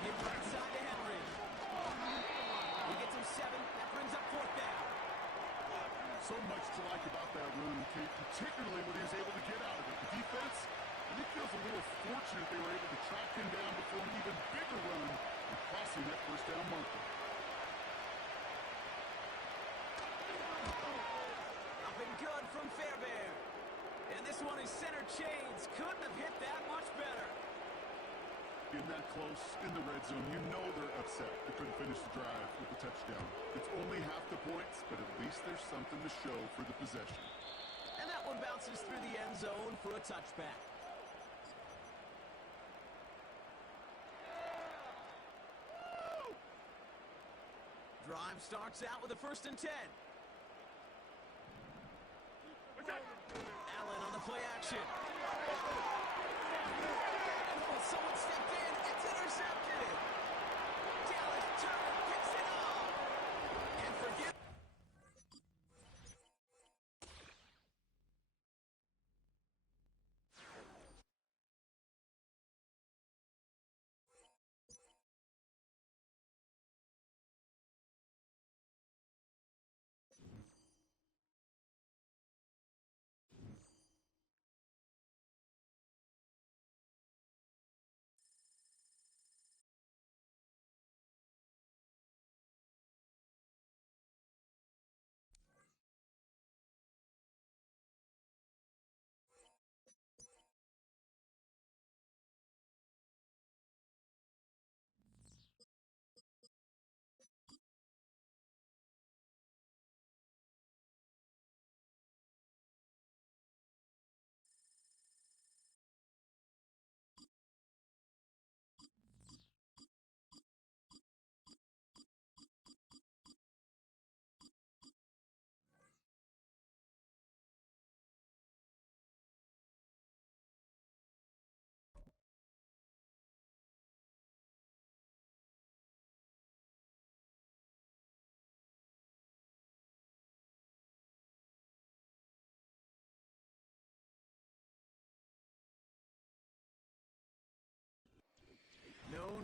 Give right side to Henry. He gets him 7. That brings up 4th down. So much to like about that run, Kate, particularly what he was able to get out of it. The defense, I think, feels a little fortunate they were able to track him down before an even bigger run and crossing that 1st down marker. Up and good from Fairbairn. And this one is center chains. Couldn't have hit that much better. In that close, in the red zone, you know they're upset they couldn't finish the drive with the touchdown. It's only half the points, but at least there's something to show for the possession. And that one bounces through the end zone for a touchback. Drive starts out with a 1st and 10. Allen on the play action. And someone stepped in. It's intercepted. Dallas Turner picks it up. And forget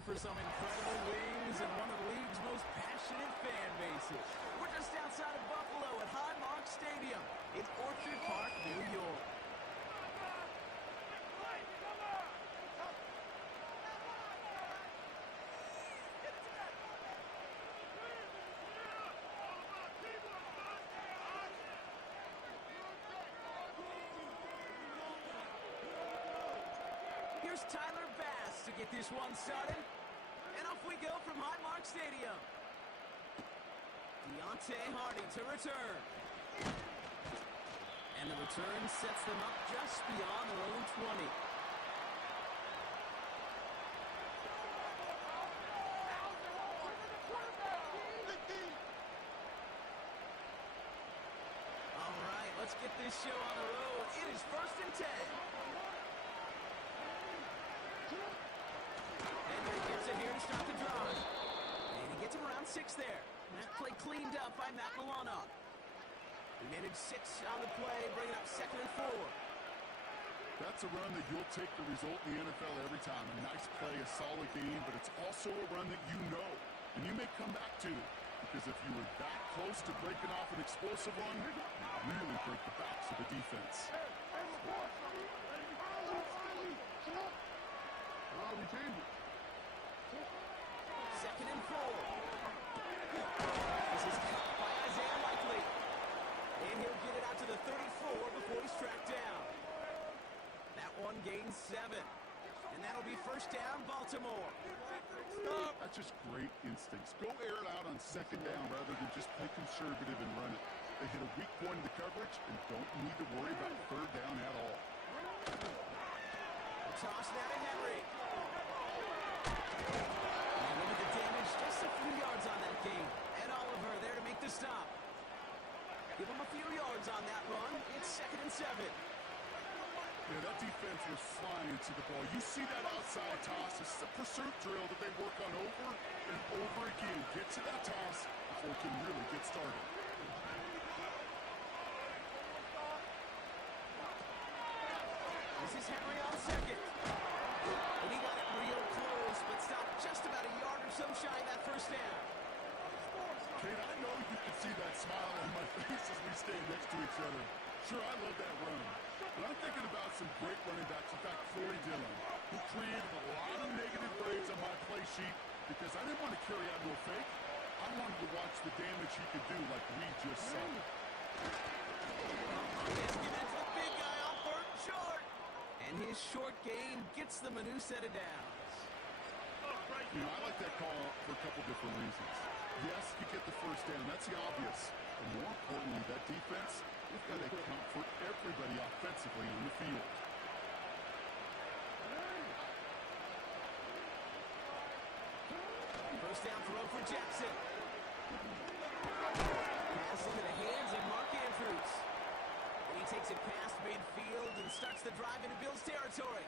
for some incredible wings and one of the league's most passionate fan bases. We're just outside of Buffalo at Highmark Stadium in Orchard Park, New York. Here's Tyler Bass to get this one started. And off we go from Highmark Stadium. Deontay Hardy to return. And the return sets them up just beyond their own 20. All right, let's get this show on the road. It is 1st and 10. Henry gets it here to start the drive. And he gets him around 6 there. That play cleaned up by Matt Milano. He managed 6 on the play, bringing up 2nd and 4. That's a run that you'll take the result in the NFL every time. A nice play, a solid game, but it's also a run that you know, and you may come back to, because if you were that close to breaking off an explosive run, you really break the backs of the defense. Second and 4. This is caught by Isaiah Likely. And he'll get it out to the 34 before he's tracked down. That one gains 7. And that'll be 1st down, Baltimore. That's just great instincts. Go air it out on 2nd down rather than just play conservative and run it. They hit a weak point in the coverage and don't need to worry about 3rd down at all. Toss now to Henry. And look at the damage, just a few yards on that game. Ed Oliver there to make the stop. Give him a few yards on that run. It's 2nd and 7. Yeah, that defense was flying to the ball. You see that outside toss. This is a pursuit drill that they work on over and over again. Get to that toss before it can really get started. This is Henry on 2nd. And he got it real close, but stopped just about a yard or so shy of that 1st down. Kate, I know you can see that smile on my face as we stand next to each other. Sure, I love that run. But I'm thinking about some great running backs. In fact, Corey Dillon, who created a lot of negative grades on my play sheet because I didn't want to carry out no fake. I wanted to watch the damage he could do like we just saw. He's giving it to the big guy on 3rd and short. And his short game gets them a new set of downs. You know, I like that call for a couple different reasons. Yes, you get the 1st down. That's the obvious. But more importantly, that defense, you've got to account for everybody offensively on the field. First down throw for Jackson. Pass into the hands of Mark Andrews. And he takes it past midfield and starts the drive into Bills territory.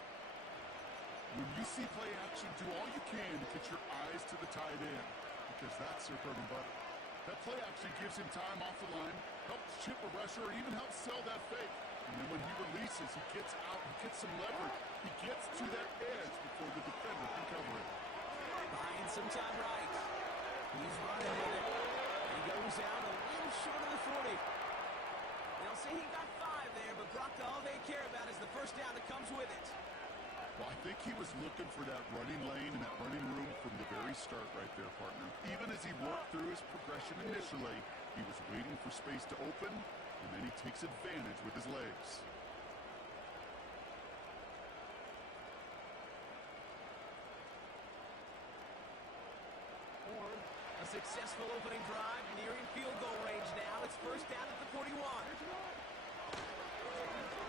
When you see play action, do all you can to get your eyes to the tight end, because that's their bread and butter. That play action gives him time off the line, helps chip a rusher, or even helps sell that fake. And then when he releases, he gets out, he gets some leverage. He gets to that edge before the defender can cover it. Buying some time right. He's running with it. He goes out a little short of the 40. They'll say he got 5 there, but Brock, all they care about is the 1st down that comes with it. Well, I think he was looking for that running lane and that running room from the very start right there, partner. Even as he worked through his progression initially, he was waiting for space to open, and then he takes advantage with his legs. A successful opening drive, nearing field goal range now. It's 1st down at the 41.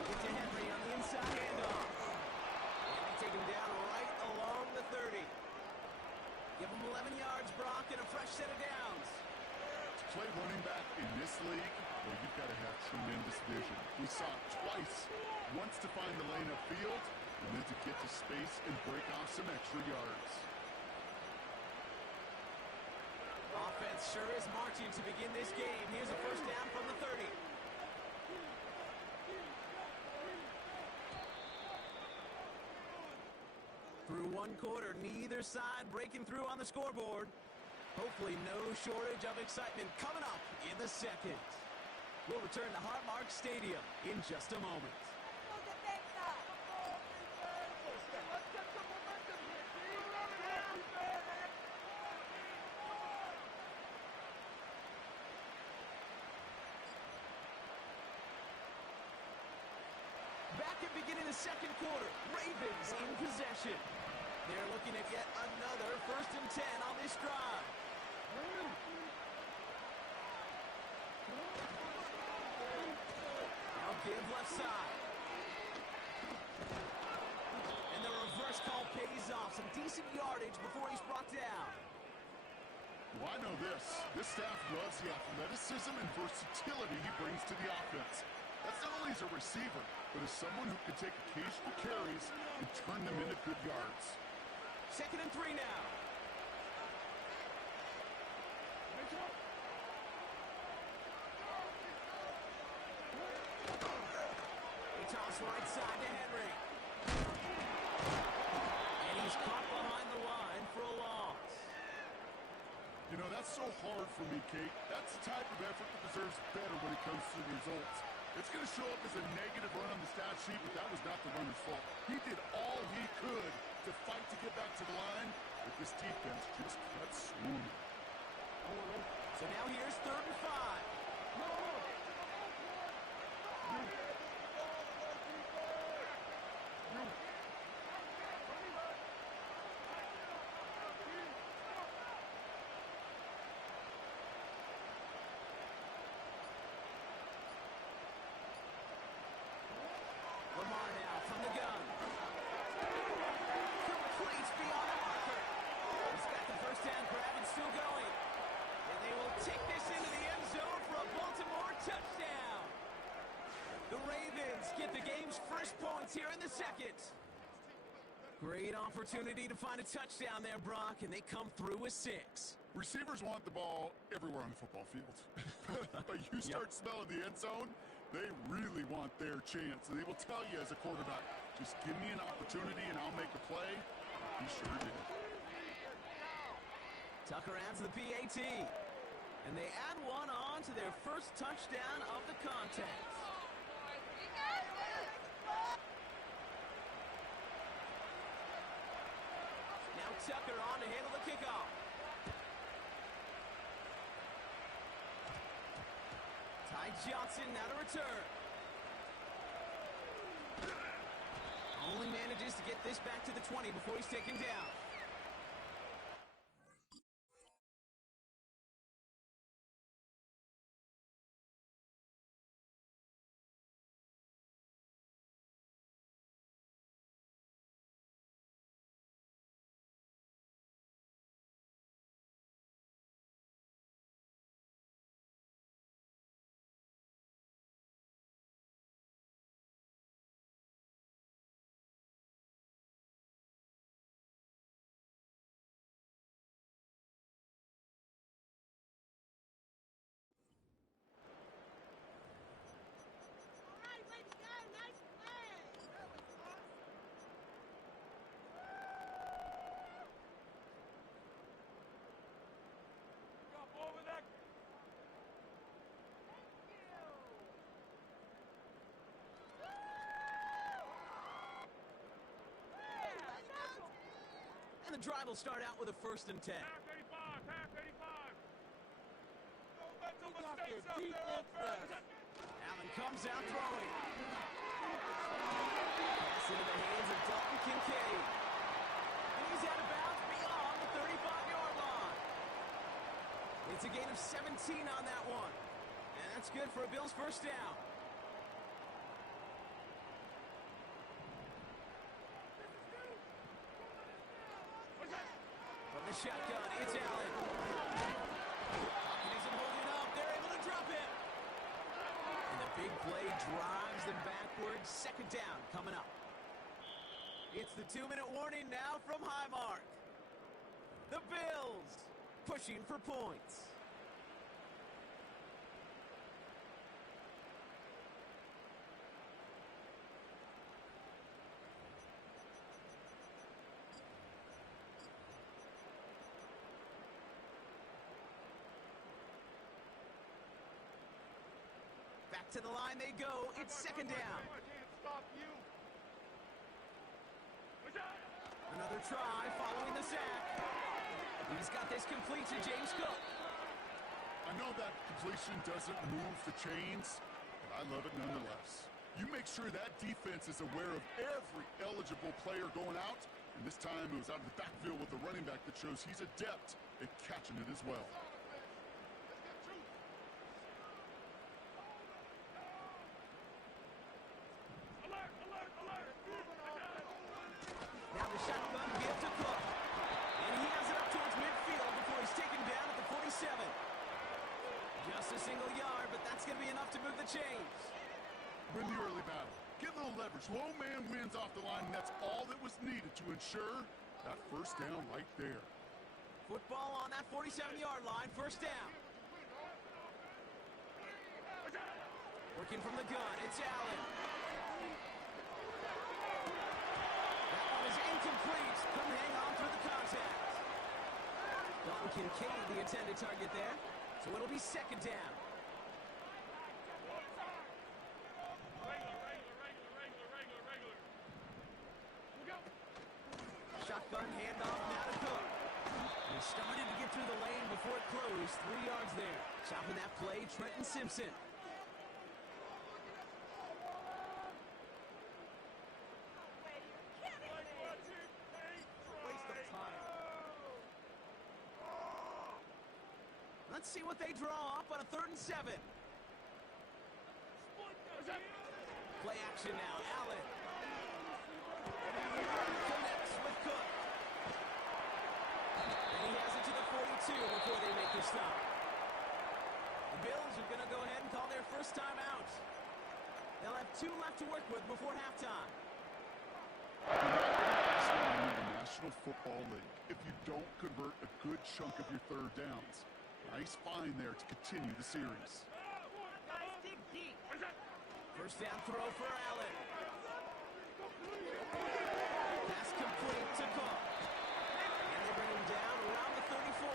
Get to Henry on the inside handoff. Take him down right along the 30. Give him 11 yards, Brock, and a fresh set of downs. To play running back in this league, well, you've got to have tremendous vision. We saw it twice. Once to find the lane upfield, and then to get to space and break off some extra yards. Offense sure is marching to begin this game. Here's a 1st down from the 30. Through one quarter, neither side breaking through on the scoreboard. Hopefully no shortage of excitement coming up in the second. We'll return to Highmark Stadium in just a moment. Back at beginning of the second quarter, Ravens in possession. They're looking at yet another 1st and 10 on this drive. Now give left side. And the reverse call pays off. Some decent yardage before he's brought down. Well, I know this. This staff loves the athleticism and versatility he brings to the offense. That's not only as a receiver, but as someone who can take occasional carries and turn them into good yards. 2nd and 3 now. He toss right side to Henry. And he's caught behind the line for a loss. You know, that's so hard for me, Kate. That's the type of effort that deserves better when it comes to the results. It's going to show up as a negative run on the stat sheet, but that was not the runner's fault. He did all he could to fight to get back to the line, but this defense just kept swooning. So now here's 3rd and 5. Lamar now from the gun. Completes beyond the marker. He's got the 1st down grab and still going. And they will take this into the end zone for a Baltimore touchdown. The Ravens get the game's first points here in the second. Great opportunity to find a touchdown there, Brock, and they come through with 6. Receivers want the ball everywhere on the football field. But you start smelling the end zone, they really want their chance. And they will tell you as a quarterback, just give me an opportunity and I'll make a play. He sure did. Tucker adds the PAT. And they add one on to their first touchdown of the contest. Now Tucker on to handle the kickoff. Ty Johnson now to return. Only manages to get this back to the 20 before he's taken down. And the drive will start out with a 1st and 10. Half 85, half 85. Allen comes out throwing. Pass into the hands of Dalton Kincaid. And he's out of bounds beyond the 35-yard line. It's a gain of 17 on that one. And that's good for a Bills 1st down. From the shotgun, it's Allen. Isn't holding up. They're able to drop him. And the big play drives them backwards. 2nd down coming up. It's the 2-minute warning now from Highmark. The Bills pushing for points. To the line they go. It's second down. Another try following the sack. He's got this complete to James Cook. I know that completion doesn't move the chains, but I love it nonetheless. You make sure that defense is aware of every eligible player going out, and this time it was out of the backfield with the running back that shows he's adept at catching it as well. Now the shotgun give to Cook. And he has it up towards midfield before he's taken down at the 47. Just a single yard, but that's going to be enough to move the chains. Win the early battle. Get a little leverage. Low man wins off the line, and that's all that was needed to ensure that first down right there. Football on that 47-yard line, first down. Working from the gun, it's Allen. That one is incomplete. Couldn't hang on through the contact. Dalton Kincaid, the intended target there. So it'll be second down. Shotgun handoff now to Cook. He started to get through the lane before it closed. 3 yards there. Chopping that play, Trenton Simpson. Let's see what they draw up on a 3rd and 7. Play action now, Allen. Connects with Cook. And he has it to the 42 before they make their stop. The Bills are going to go ahead and call their first time out. They'll have 2 left to work with before halftime. In the National Football League, if you don't convert a good chunk of your 3rd downs, nice find there to continue the series. First down throw for Allen. Pass complete to Cook. And they bring him down around the 34.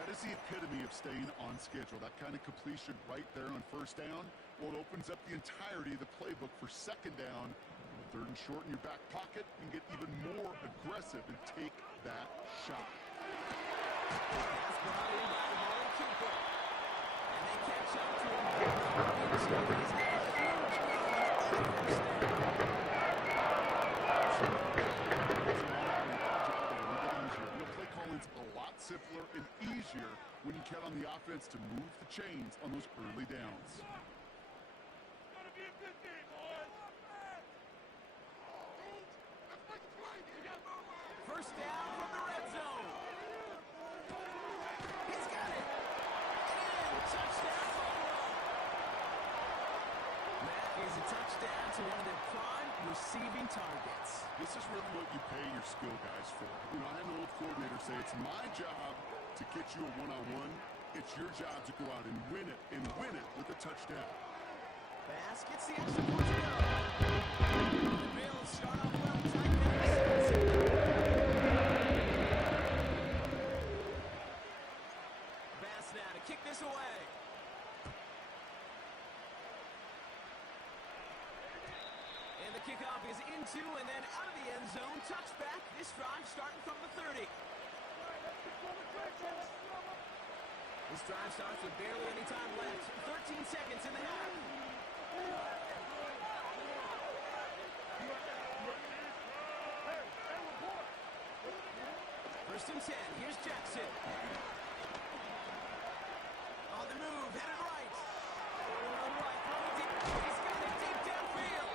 That is the epitome of staying on schedule. That kind of completion right there on first down. Well, it opens up the entirety of the playbook for second down. 3rd and short in your back pocket, and get even more aggressive and take that shot. Pass brought in by the ball keeper. And they catch up to him. Play calling's a lot simpler and easier when you count on the offense to move the chains on those early downs. First down from the red zone. He's got it. And touchdown Buffalo. That is a touchdown to one of their prime receiving targets. This is really what you pay your skill guys for. You know, I had an old coordinator say, it's my job to get you a one-on-one. It's your job to go out and win it with a touchdown. Bass gets the extra point to go. The Bills start off well, tight pass. Bass now to kick this away. And the kickoff is into and then out of the end zone. Touchback. This drive starting from the 30. This drive starts with barely any time left. 13 seconds in the half. First and 10. Here's Jackson. On the move. Headed right. On right. He's got it deep downfield.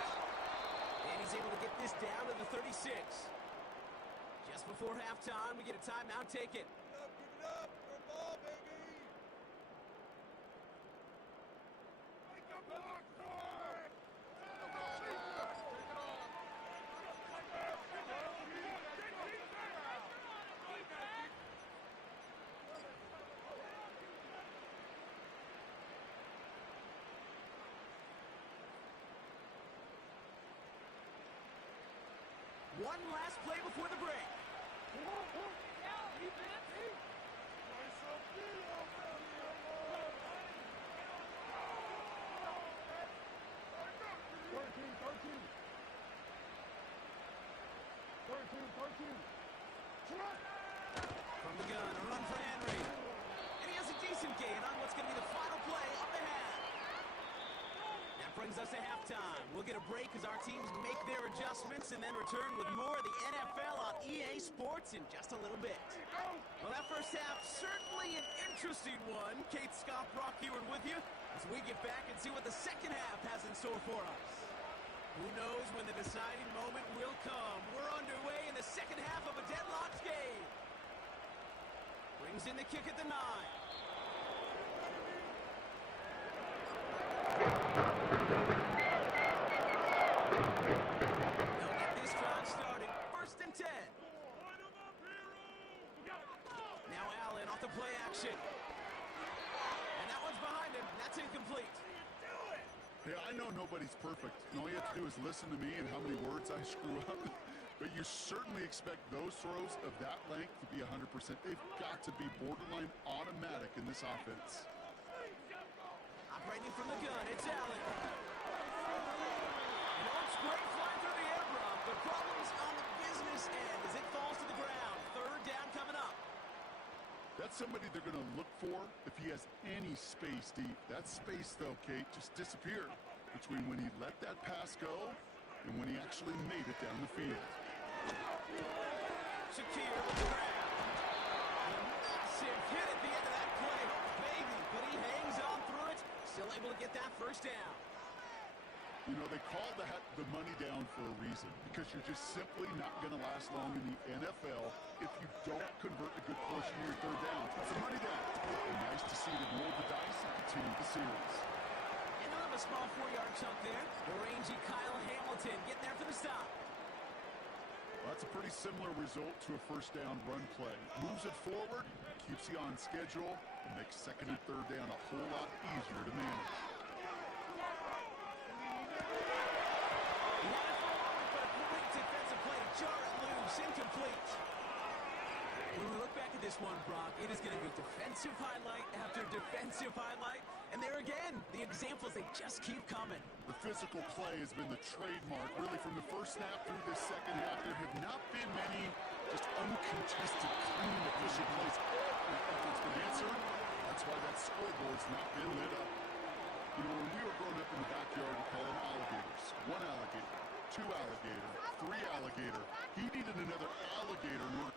And he's able to get this down to the 36. Just before halftime, we get a timeout taken. One last play before the break. From the gun, a run for Henry. And he has a decent gain on what's going to be the final play of the half. That brings us to halftime. We'll get a break as our teams make their adjustments and then return with more of the NFL on EA Sports in just a little bit. Well, that first half, certainly an interesting one. Kate, Scott, Brock Heward with you as we get back and see what the second half has in store for us. Who knows when the deciding moment will come? We're underway in the second half of a deadlocked game. Brings in the kick at the 9. They'll get this drive started. First and 10. Now Allen off the play action. And that one's behind him. That's incomplete. Hey, I know nobody's perfect. And all you have to do is listen to me and how many words I screw up. But you certainly expect those throws of that length to be 100%. They've got to be borderline automatic in this offense. Operating from the gun, it's Allen. And it's great flying through the air, Brock. The problem is on the business end as it falls to the ground. Third down coming up. That's somebody they're going to look for if he has any space deep. That space, though, Kate, just disappeared between when he let that pass go and when he actually made it down the field. Shakir with the grab. A massive hit at the end of that play. Baby, but he hangs on through it. Still able to get that first down. You know, they call the money down for a reason, because you're just simply not going to last long in the NFL if you don't convert a good portion of your third down. It's a money down. And nice to see them roll the dice and continue the series. And they'll have a small 4-yard chunk there. The rangy Kyle Hamilton getting there for the stop. Well, that's a pretty similar result to a first down run play. Moves it forward, keeps you on schedule, and makes second and third down a whole lot easier to manage. Incomplete. When we look back at this one, Brock, it is going to be defensive highlight after defensive highlight. And there again, the examples, they just keep coming. The physical play has been the trademark, really, from the first snap through the second half. There have not been many just uncontested, clean, efficient plays. Effort's been answered. That's why that scoreboard's not been lit up. You know, when we were growing up in the backyard, we called them alligators. 1 alligator, 2 alligator, 3 alligator. He needed another alligator in order.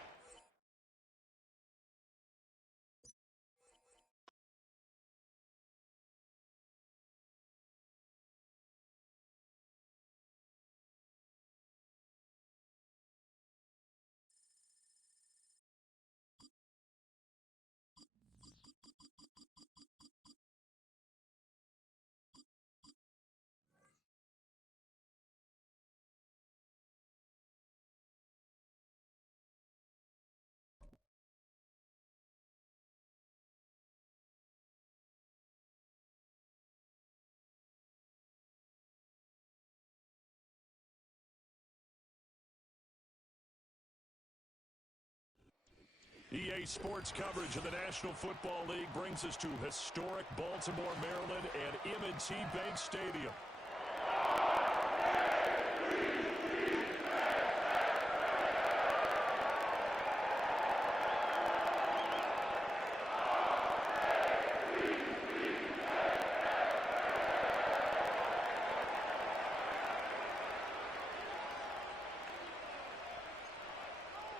EA Sports coverage of the National Football League brings us to historic Baltimore, Maryland and M&T Bank Stadium.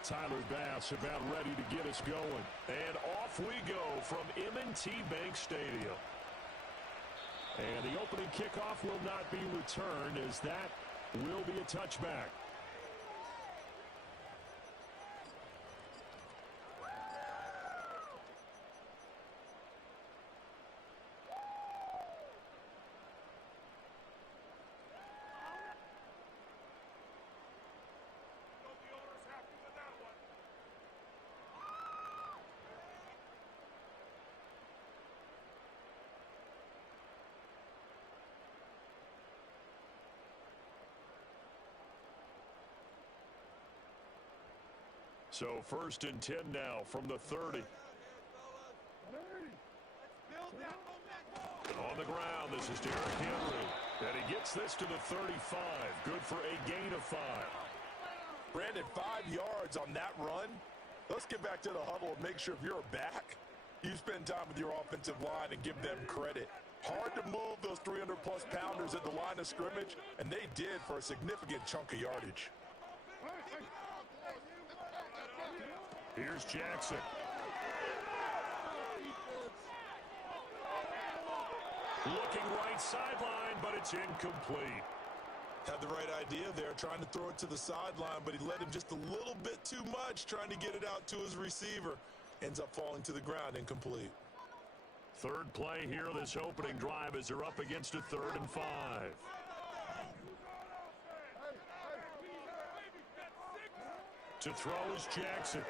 Tyler Bass about ready to get us going. And off we go from M&T Bank Stadium. And the opening kickoff will not be returned, as that will be a touchback. So 1st and 10 now from the 30. On the ground, this is Derrick Henry. And he gets this to the 35. Good for a gain of 5. Brandon, 5 yards on that run. Let's get back to the huddle and make sure if you're back, you spend time with your offensive line and give them credit. Hard to move those 300-plus pounders at the line of scrimmage, and they did for a significant chunk of yardage. Here's Jackson. Looking right sideline, but it's incomplete. Had the right idea there, trying to throw it to the sideline, but he led him just a little bit too much, trying to get it out to his receiver. Ends up falling to the ground, incomplete. Third play here, this opening drive, as they're up against a 3rd and 5. To throw is Jackson.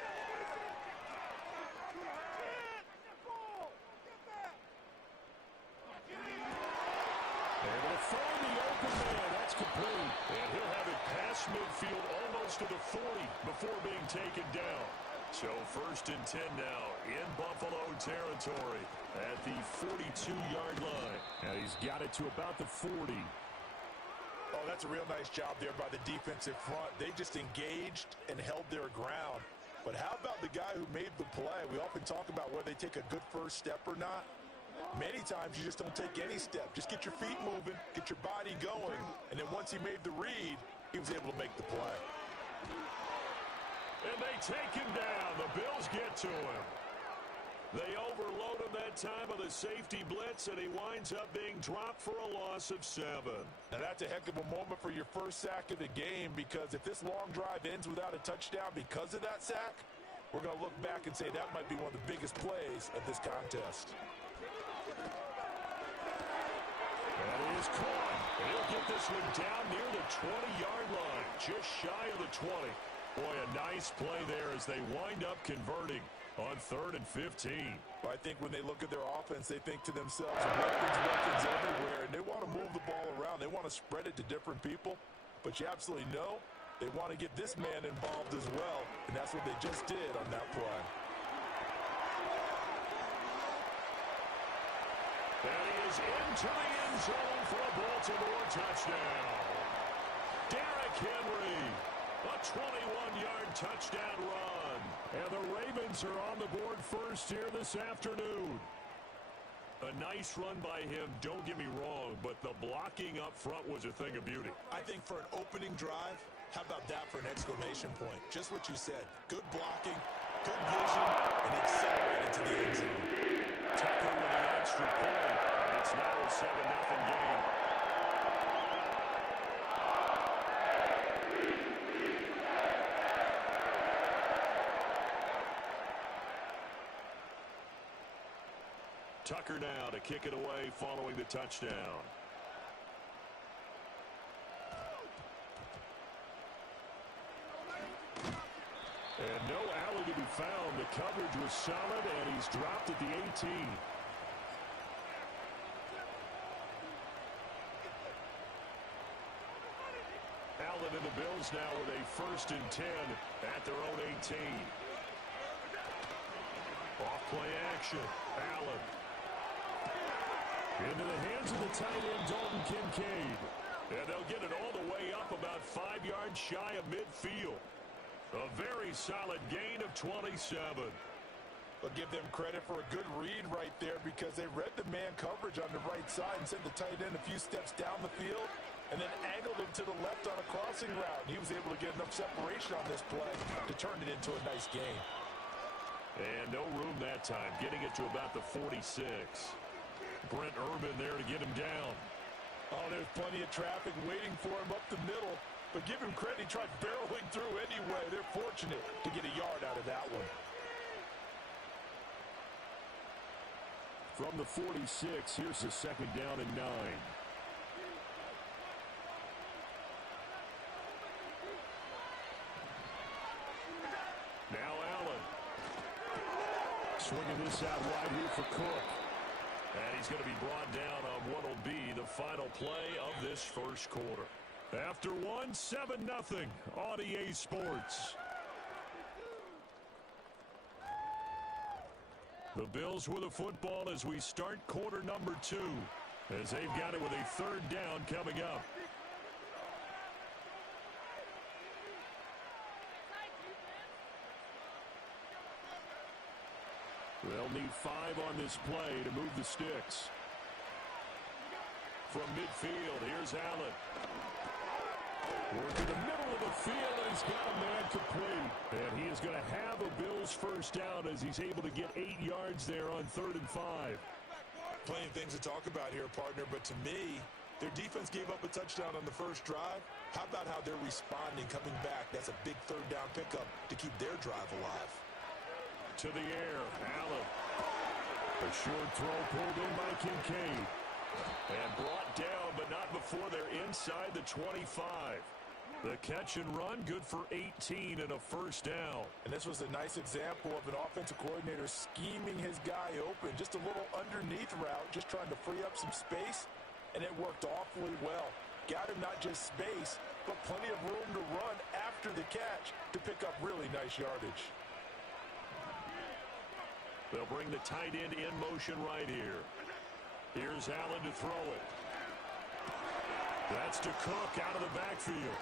Able to find the open man. That's complete. And he'll have it past midfield almost to the 40 before being taken down. So 1st and 10 now in Buffalo territory at the 42-yard line. And he's got it to about the 40. Oh, that's a real nice job there by the defensive front. They just engaged and held their ground. But how about the guy who made the play? We often talk about whether they take a good first step or not. Many times you just don't take any step. Just get your feet moving, get your body going. And then once he made the read, he was able to make the play. And they take him down. The Bills get to him. They overload him that time of the safety blitz, and he winds up being dropped for a loss of 7. Now that's a heck of a moment for your first sack of the game, because if this long drive ends without a touchdown because of that sack, we're going to look back and say that might be one of the biggest plays of this contest. That is caught. He'll get this one down near the 20-yard line, just shy of the 20. Boy, a nice play there as they wind up converting on 3rd and 15. Well, I think when they look at their offense, they think to themselves, weapons everywhere, and they want to move the ball around. They want to spread it to different people, but you absolutely know they want to get this man involved as well, and that's what they just did on that play. And he is into the end zone for a Baltimore touchdown. Derrick Henry, a 21-yard touchdown run. And the Ravens are on the board first here this afternoon. A nice run by him, don't get me wrong, but the blocking up front was a thing of beauty. I think for an opening drive, how about that for an exclamation point? Just what you said. Good blocking, good vision, and accelerated to the end zone. Tucker with the extra point. It's now a 7-0 game. Tucker now to kick it away following the touchdown. And no alley to be found. The coverage was solid, and he's dropped at the 18. Allen and the Bills now with a 1st and 10 at their own 18. Off play action. Allen. Into the hands of the tight end, Dalton Kincaid. And they'll get it all the way up about 5 yards shy of midfield. A very solid gain of 27. But give them credit for a good read right there, because they read the man coverage on the right side and sent the tight end a few steps down the field and then angled him to the left on a crossing route. And he was able to get enough separation on this play to turn it into a nice gain. And no room that time, getting it to about the 46. Brent Urban there to get him down. Oh, there's plenty of traffic waiting for him up the middle. But give him credit, he tried barreling through anyway. They're fortunate to get a yard out of that one. From the 46, here's the 2nd down and 9. Now Allen. Swinging this out wide here for Cook. And he's going to be brought down on what will be the final play of this first quarter. After one, 7-0 on EA Sports. The Bills with the football as we start quarter number 2. as they've got it with a third down coming up. They'll need 5 on this play to move the sticks. From midfield, here's Allen. Working the middle of the field, and he's got a man complete. And he is going to have a Bills first down as he's able to get 8 yards there on 3rd and 5. Plenty of things to talk about here, partner, but to me, their defense gave up a touchdown on the first drive. How about how they're responding, coming back? That's a big 3rd down pickup to keep their drive alive. To the air, Allen. A short throw pulled in by Kincaid. And brought down, but not before they're inside the 25. The catch and run, good for 18 and a first down. And this was a nice example of an offensive coordinator scheming his guy open. Just a little underneath route, just trying to free up some space, and it worked awfully well. Got him not just space, but plenty of room to run after the catch to pick up really nice yardage. They'll bring the tight end in motion right here. Here's Allen to throw it. That's to Cook out of the backfield.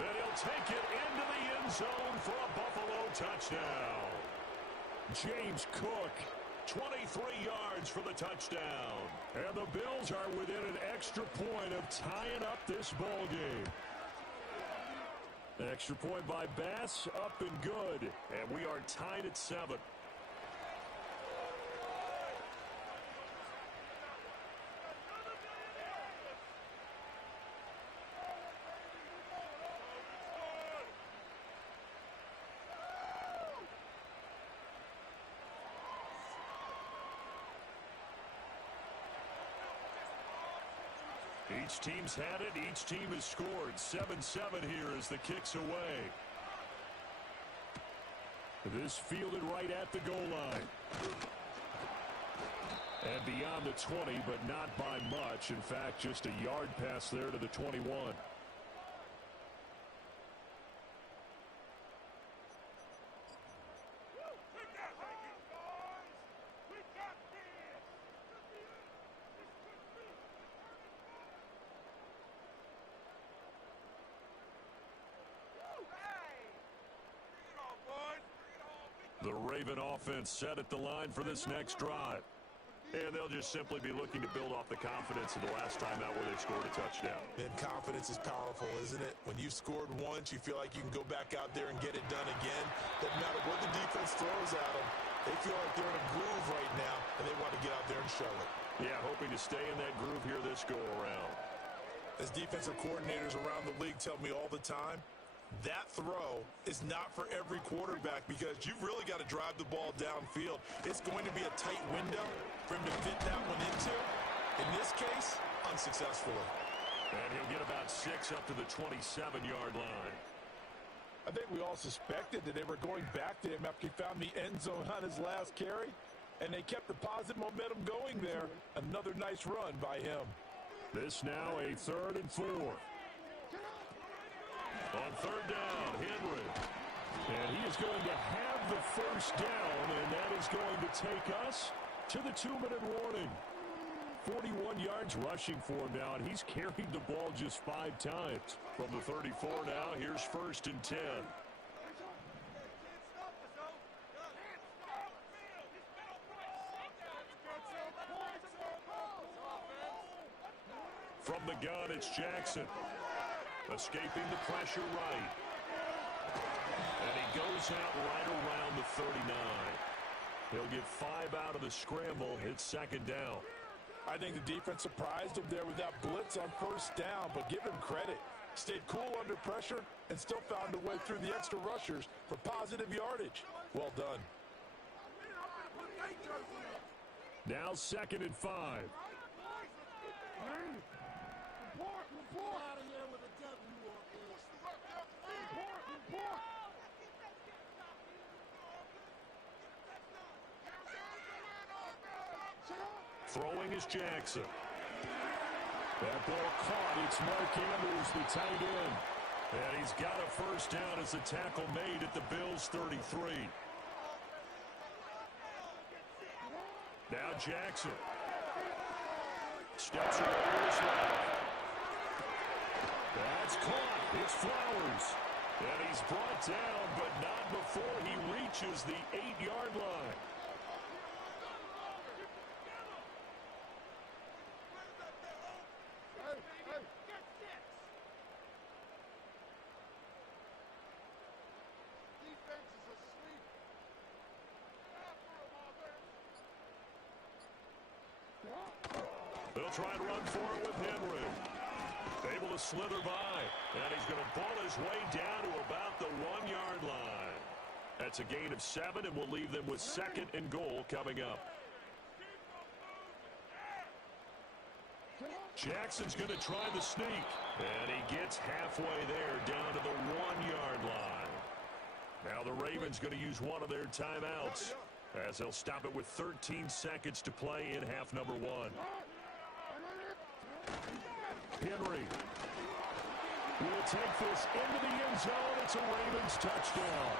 And he'll take it into the end zone for a Buffalo touchdown. James Cook, 23 yards for the touchdown. And the Bills are within an extra point of tying up this ball game. Extra point by Bass, up and good. And we are tied at 7. Each team's had it. Each team has scored. 7-7 here as the kick's away. This fielded right at the goal line. And beyond the 20, but not by much. In fact, just a yard pass there to the 21. The Raven offense set at the line for this next drive. And they'll just simply be looking to build off the confidence of the last time out where they scored a touchdown. And confidence is powerful, isn't it? When you've scored once, you feel like you can go back out there and get it done again. Doesn't matter what the defense throws at them. They feel like they're in a groove right now, and they want to get out there and show it. Yeah, hoping to stay in that groove here this go-around. As defensive coordinators around the league tell me all the time, that throw is not for every quarterback because you've really got to drive the ball downfield. It's going to be a tight window for him to fit that one into. In this case, unsuccessfully. And he'll get about 6 up to the 27-yard line. I think we all suspected that they were going back to him after he found the end zone on his last carry, and they kept the positive momentum going there. Another nice run by him. This now a 3rd and 4. On 3rd down, Henry. And he is going to have the first down, and that is going to take us to the 2-minute warning. 41 yards rushing for him now, and he's carried the ball just 5 times. From the 34 now, here's 1st and 10. From the gun, it's Jackson. Escaping the pressure right. And he goes out right around the 39. He'll get 5 out of the scramble. It's 2nd down. I think the defense surprised him there with that blitz on 1st down, but give him credit. Stayed cool under pressure and still found a way through the extra rushers for positive yardage. Well done. Now 2nd and 5. Throwing is Jackson. That ball caught. It's Mark Andrews, the tight end. And he's got a first down as the tackle made at the Bills' 33. Now Jackson. steps away as well. That's caught. It's Flowers. And he's brought down, but not before he reaches the 8-yard line. They'll try and run for it with Henry. Able to slither by, and he's going to ball his way down to about the 1-yard line. That's a gain of 7, and we'll leave them with 2nd and goal coming up. Jackson's going to try the sneak, and he gets halfway there down to the 1-yard line. Now the Ravens going to use one of their timeouts, as they'll stop it with 13 seconds to play in half number 1. Henry will take this into the end zone. It's a Ravens touchdown.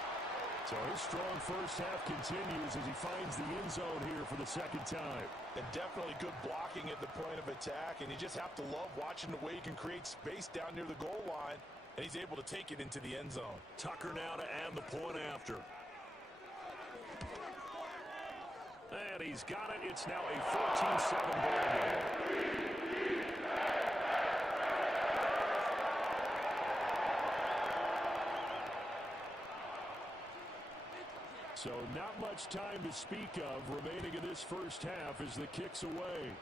So his strong first half continues as he finds the end zone here for the 2nd time. And definitely good blocking at the point of attack, and you just have to love watching the way he can create space down near the goal line, and he's able to take it into the end zone. Tucker now to add the point after. And he's got it. It's now a 14-7 ball game. So not much time to speak of remaining in this first half as the kick's away.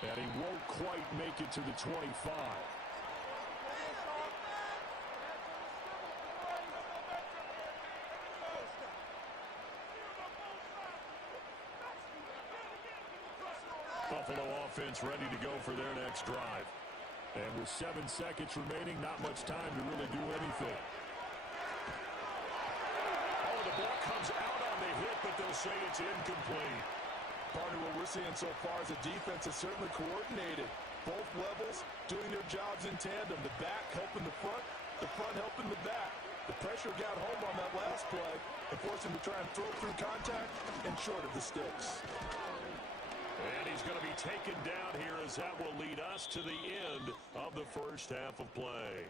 And he won't quite make it to the 25. Buffalo offense ready to go for their next drive. And with 7 seconds remaining, not much time to really do anything. Oh, the ball comes out on the hit, but they'll say it's incomplete. Partner, what we're seeing so far is the defense is certainly coordinated. Both levels doing their jobs in tandem. The back helping the front helping the back. The pressure got home on that last play and forced him to try and throw through contact and short of the sticks. And he's going to be taken down here as that will lead us to the end of the first half of play.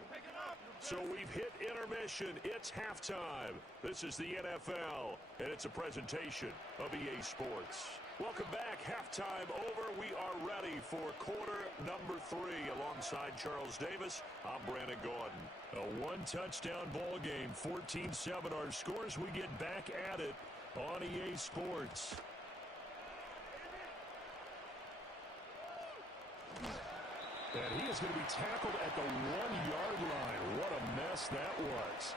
So we've hit intermission. It's halftime. This is the NFL, and it's a presentation of EA Sports. Welcome back. Halftime over. We are ready for quarter number 3. Alongside Charles Davis, I'm Brandon Gordon. A one-touchdown ball game, 14-7 our scores. We get back at it on EA Sports. And he is going to be tackled at the 1-yard line. What a mess that was.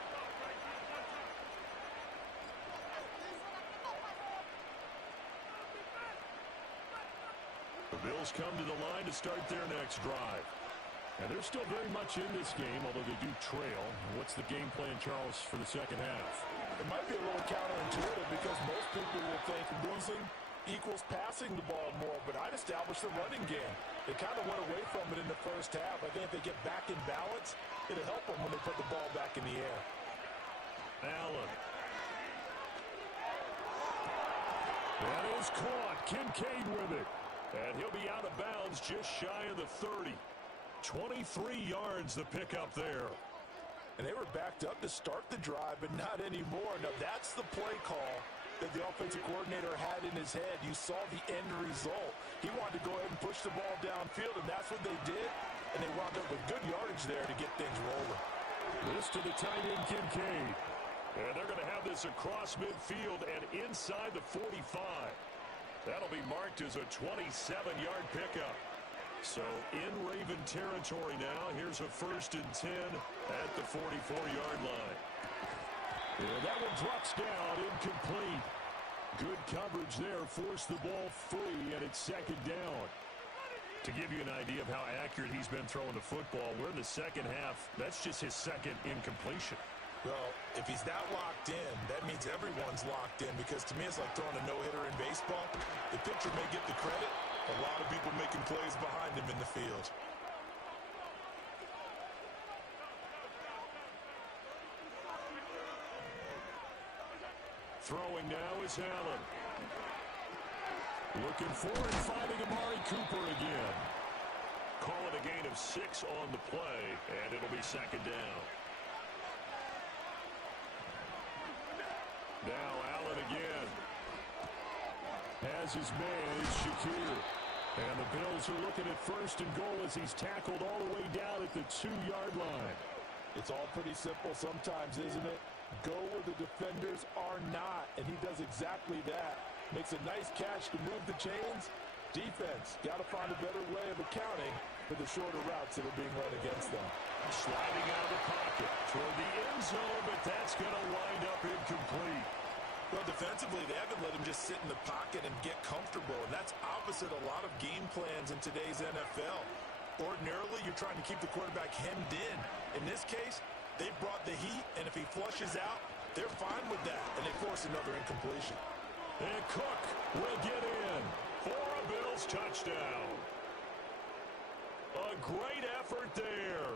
The Bills come to the line to start their next drive. And they're still very much in this game, although they do trail. What's the game plan, Charles, for the second half? It might be a little counterintuitive because most people will think losing equals passing the ball more, but I'd establish the running game. They kind of went away from it in the first half. I think if they get back in balance, it'll help them when they put the ball back in the air. Allen. That is caught. Kincaid with it. And he'll be out of bounds just shy of the 30. 23 yards the pickup there. And they were backed up to start the drive, but not anymore. Now that's the play call that the offensive coordinator had in his head. You saw the end result. He wanted to go ahead and push the ball downfield, and that's what they did. And they wound up with good yardage there to get things rolling. This to the tight end, Kincaid. And they're going to have this across midfield and inside the 45. That'll be marked as a 27-yard pickup. So in Raven territory now. Here's a 1st and 10 at the 44-yard line. And that one drops down, incomplete. Good coverage there, forced the ball free, and it's 2nd down. To give you an idea of how accurate he's been throwing the football, we're in the second half. That's just his 2nd incompletion. Well, if he's that locked in, that means everyone's locked in, because to me it's like throwing a no-hitter in baseball. The pitcher may get the credit, a lot of people making plays behind him in the field. Throwing now is Allen. Looking for and finding Amari Cooper again. Call it a gain of 6 on the play, and it'll be second down. Now Allen again. Has his man, is Shakir. And the Bills are looking at first and goal as he's tackled all the way down at the 2-yard line. It's all pretty simple sometimes, isn't it? Go where the defenders are not, and he does exactly that. Makes a nice catch to move the chains. Defense, got to find a better way of accounting for the shorter routes that are being run against them. Sliding out of the pocket toward the end zone, but that's going to wind up incomplete. Well, defensively, they haven't let him just sit in the pocket and get comfortable, and that's opposite a lot of game plans in today's NFL. Ordinarily, you're trying to keep the quarterback hemmed in. In this case, they brought the heat, and if he flushes out, they're fine with that, and they force another incompletion. And Cook will get in for a Bills touchdown. A great effort there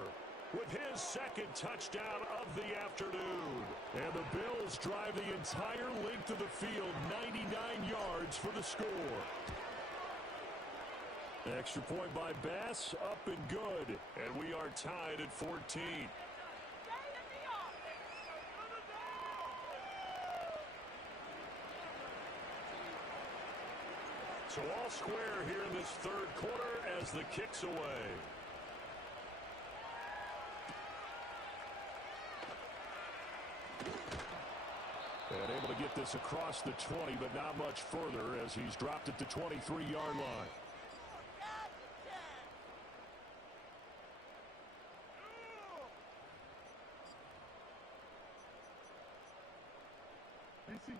with his second touchdown of the afternoon. And the Bills drive the entire length of the field, 99 yards for the score. Extra point by Bass, up and good. And we are tied at 14. So all square here in this third quarter as the kick's away. And able to get this across the 20, but not much further as he's dropped at the 23-yard line.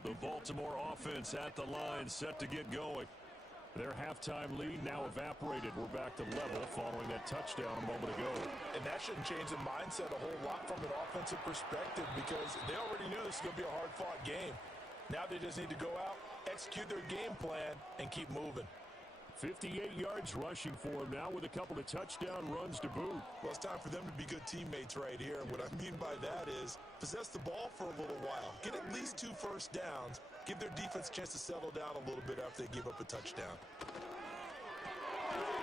The Baltimore offense at the line, set to get going. Their halftime lead now evaporated. We're back to level following that touchdown a moment ago. And that shouldn't change the mindset a whole lot from an offensive perspective because they already knew this was going to be a hard-fought game. Now they just need to go out, execute their game plan, and keep moving. 58 yards rushing for him now with a couple of touchdown runs to boot. Well, it's time for them to be good teammates right here. And what I mean by that is possess the ball for a little while. Get at least 2 first downs. Give their defense a chance to settle down a little bit after they give up a touchdown.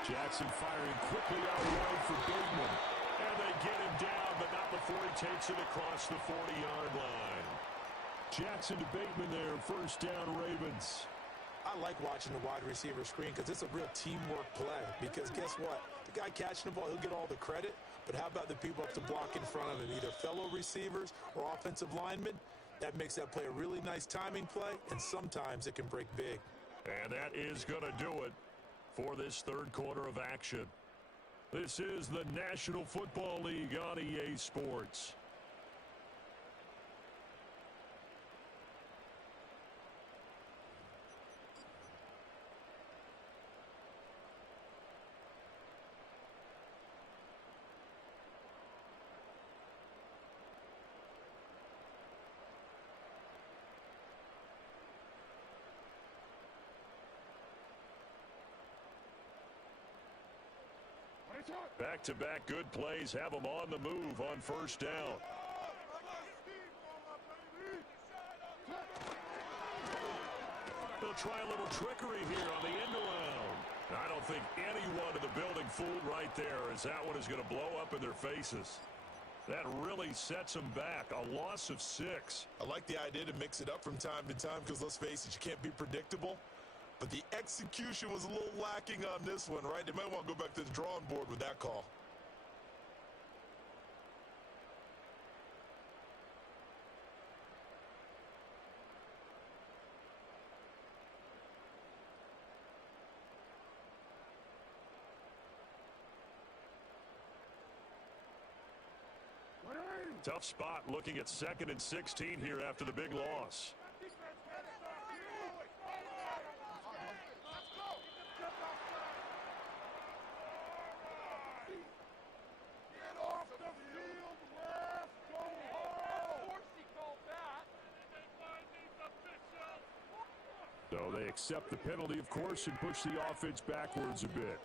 Jackson firing quickly out wide for Bateman. And they get him down, but not before he takes it across the 40-yard line. Jackson to Bateman there, first down Ravens. I like watching the wide receiver screen because it's a real teamwork play. Because guess what? The guy catching the ball, he'll get all the credit. But how about the people up to block in front of him, either fellow receivers or offensive linemen? That makes that play a really nice timing play, and sometimes it can break big. And that is going to do it for this third quarter of action. This is the National Football League on EA Sports. Back-to-back good plays have them on the move on first down. They'll try a little trickery here on the end around. I don't think anyone in the building fooled right there, as that one is going to blow up in their faces. That really sets them back. A loss of 6. I like the idea to mix it up from time to time because, let's face it, you can't be predictable. But the execution was a little lacking on this one, right? They might want to go back to the drawing board with that call. Tough spot looking at 2nd and 16 here after the big loss. So they accept the penalty, of course, and push the offense backwards a bit.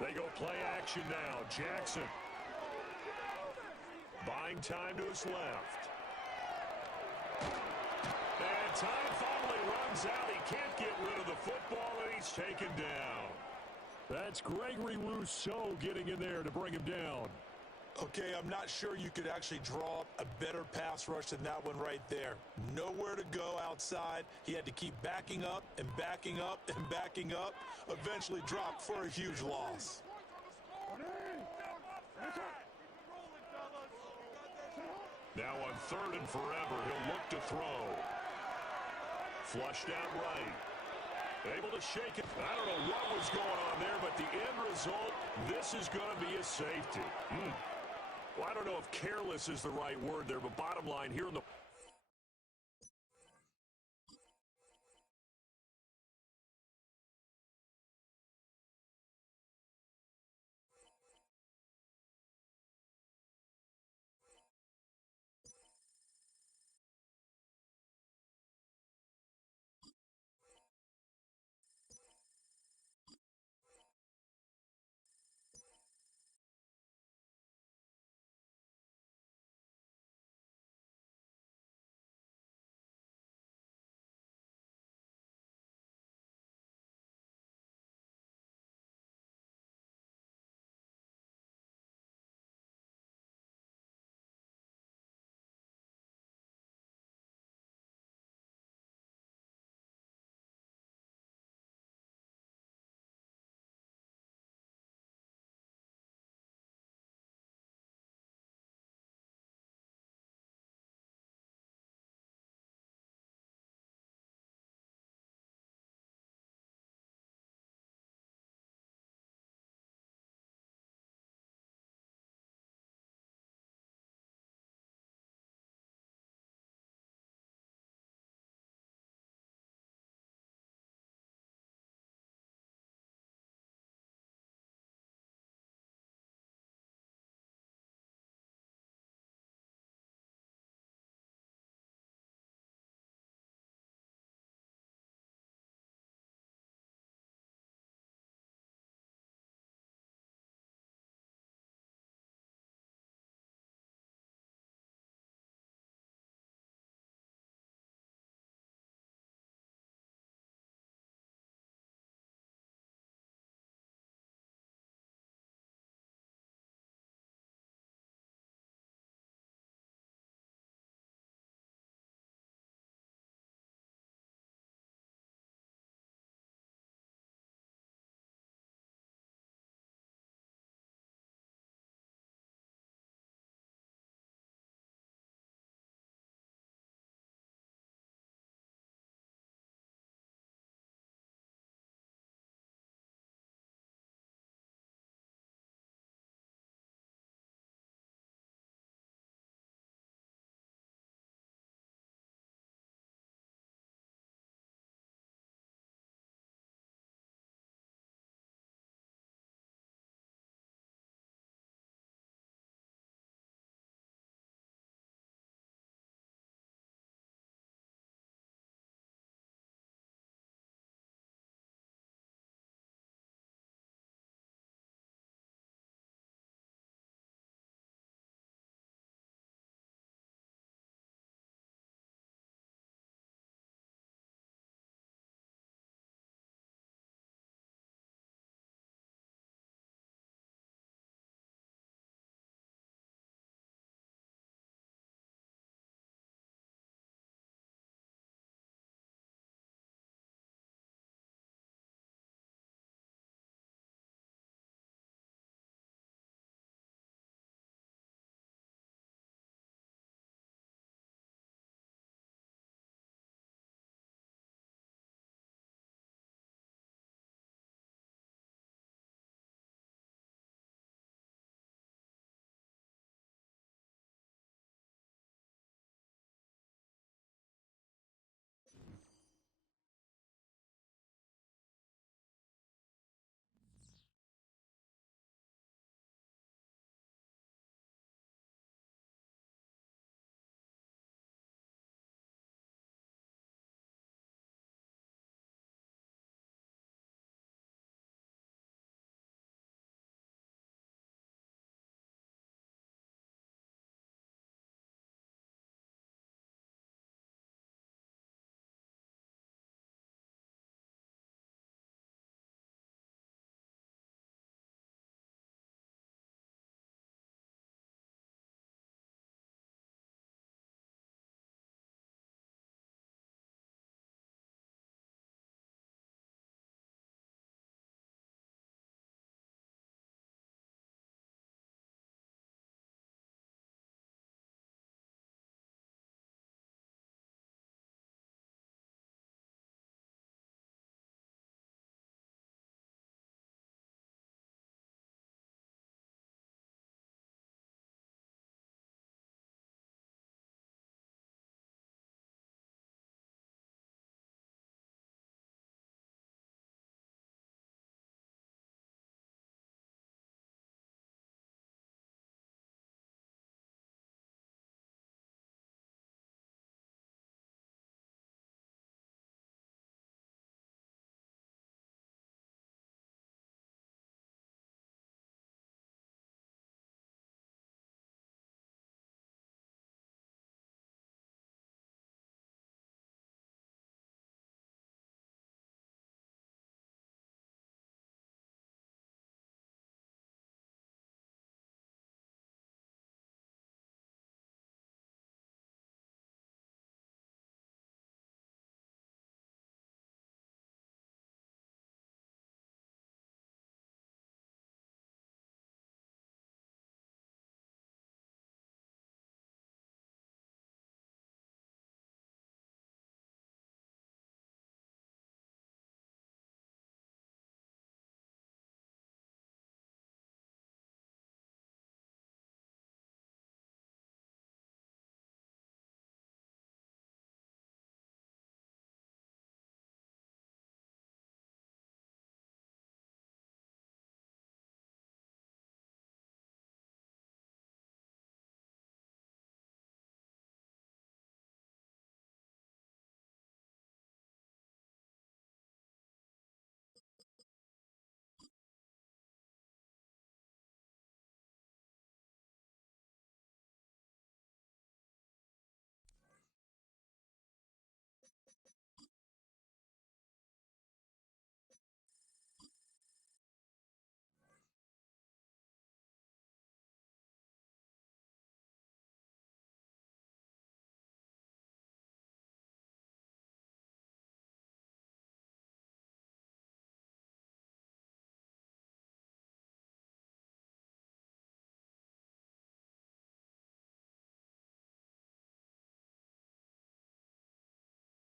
They go play action now. Jackson. Buying time to his left. And time finally runs out. He can't get rid of the football, and he's taken down. That's Gregory Rousseau getting in there to bring him down. Okay, I'm not sure you could actually draw up a better pass rush than that one right there. Nowhere to go outside. He had to keep backing up and backing up and backing up. Eventually dropped for a huge loss. Now on 3rd and forever, he'll look to throw. Flushed out right. Able to shake it. I don't know what was going on there, but the end result, this is going to be a safety. Well, I don't know if careless is the right word there, but bottom line here in the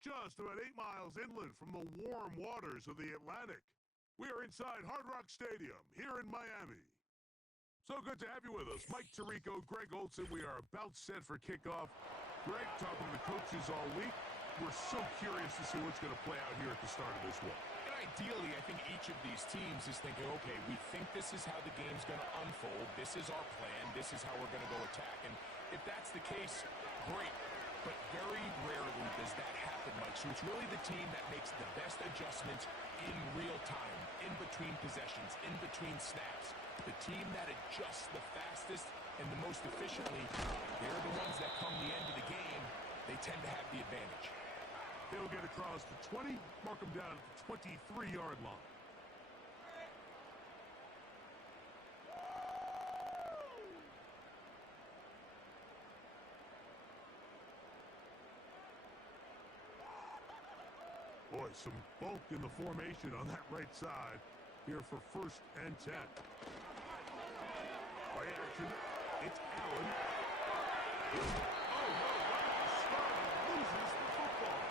just about 8 miles inland from the warm waters of the Atlantic. We are inside Hard Rock Stadium here in Miami. So good to have you with us. Mike Tirico, Greg Olson. We are about set for kickoff. Greg, talking to the coaches all week. We're so curious to see what's going to play out here at the start of this one. And ideally, I think each of these teams is thinking, okay, we think this is how the game's going to unfold. This is our plan. This is how we're going to go attack. And if that's the case, great. But very rarely does that happen, Mike. So it's really the team that makes the best adjustments in real time, in between possessions, in between snaps. The team that adjusts the fastest and the most efficiently, they're the ones that come the end of the game. They tend to have the advantage. They'll get across the 20, mark them down at the 23-yard line. Boy, some bulk in the formation on that right side here for 1st and 10. Play action. It's Allen. Oh, no, loses the football.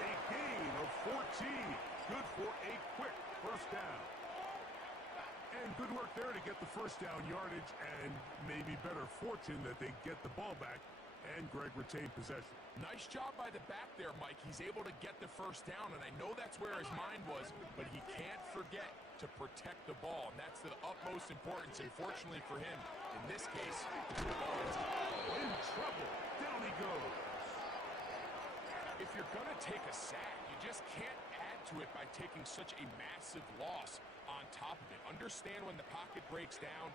A gain of 14. Good for a quick 1st down. And good work there to get the 1st down yardage, and maybe better fortune that they get the ball back, and Greg retained possession. Nice job by the back there, Mike. He's able to get the 1st down, and I know that's where his mind was, but he can't forget to protect the ball, and that's the utmost importance, and fortunately for him, in this case, the ball is in trouble. Down he goes. If you're going to take a sack, you just can't add to it by taking such a massive loss on top of it. Understand when the pocket breaks down,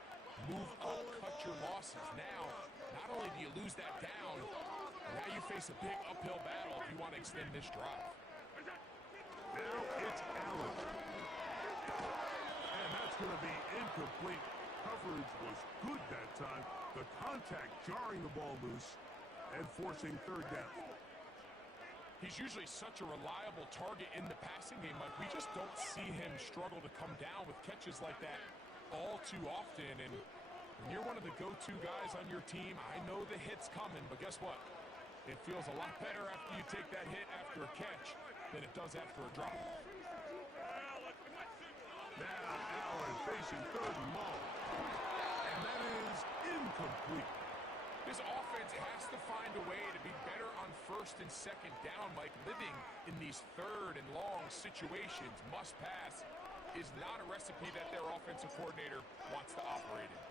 move up, cut your losses. Now, not only do you lose that down, now you face a big uphill battle if you want to extend this drive. Now it's Allen. And that's going to be incomplete. Coverage was good that time. The contact jarring the ball loose and forcing 3rd down. He's usually such a reliable target in the passing game, Mike. We just don't see him struggle to come down with catches like that all too often. And when you're one of the go-to guys on your team, I know the hit's coming, but guess what? It feels a lot better after you take that hit after a catch than it does after a drop. Now Allen facing 3rd and long. And that is incomplete. This offense has to find a way to be better on 1st and 2nd down, Mike. Living in these 3rd and long situations, must pass, is not a recipe that their offensive coordinator wants to operate in.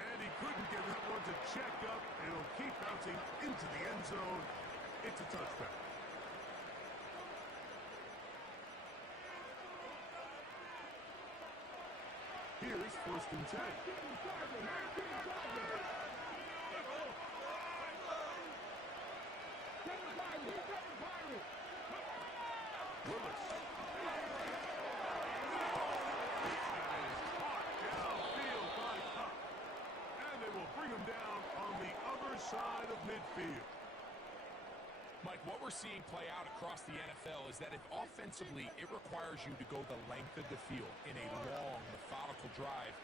And he couldn't get that one to check up. It'll keep bouncing into the end zone. It's a touchback. Here's 1st and 10. Willis. That is caught downfield by Cup. And they will bring him down on the other side of midfield. Mike, what we're seeing play out across the NFL is that if offensively it requires you to go the length of the field in a long, methodical drive,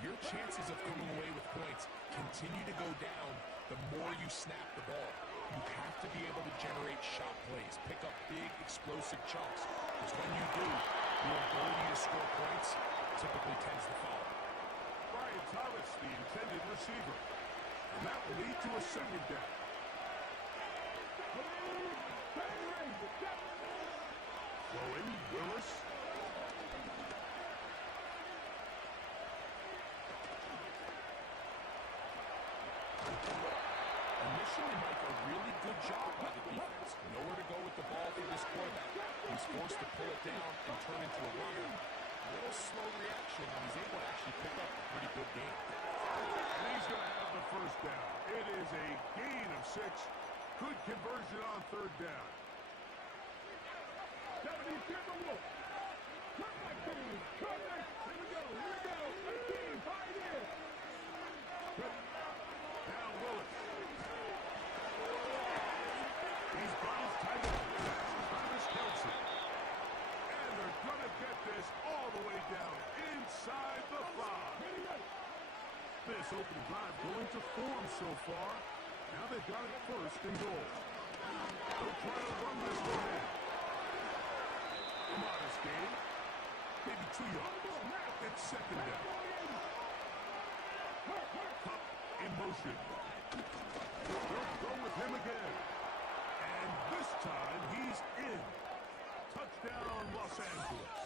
your chances of coming away with points continue to go down the more you snap the ball. You have to be able to generate shot plays, pick up big, explosive chunks, because when you do, your ability to score points typically tends to fall. Brian Thomas, the intended receiver. And that will lead to a 2nd down. Throwing, Willis. Initially, Mike, a really good job by the defense. Nowhere to go with the ball for this quarterback. He's forced to pull it down and turn into a runner. A little slow reaction, but he's able to actually pick up a pretty good game. And he's going to have the 1st down. It is a gain of 6. Good conversion on 3rd down. Now Willis. He's got his tight end. Travis Kelce. And they're going to get this all the way down inside the 5. open drive going to form so far. Now they've got it first and goal. They'll try to run this one in. A modest gain. Maybe 2 yards. It's second down. Cup in motion. They'll go with him again. And this time he's in. Touchdown, Los Angeles.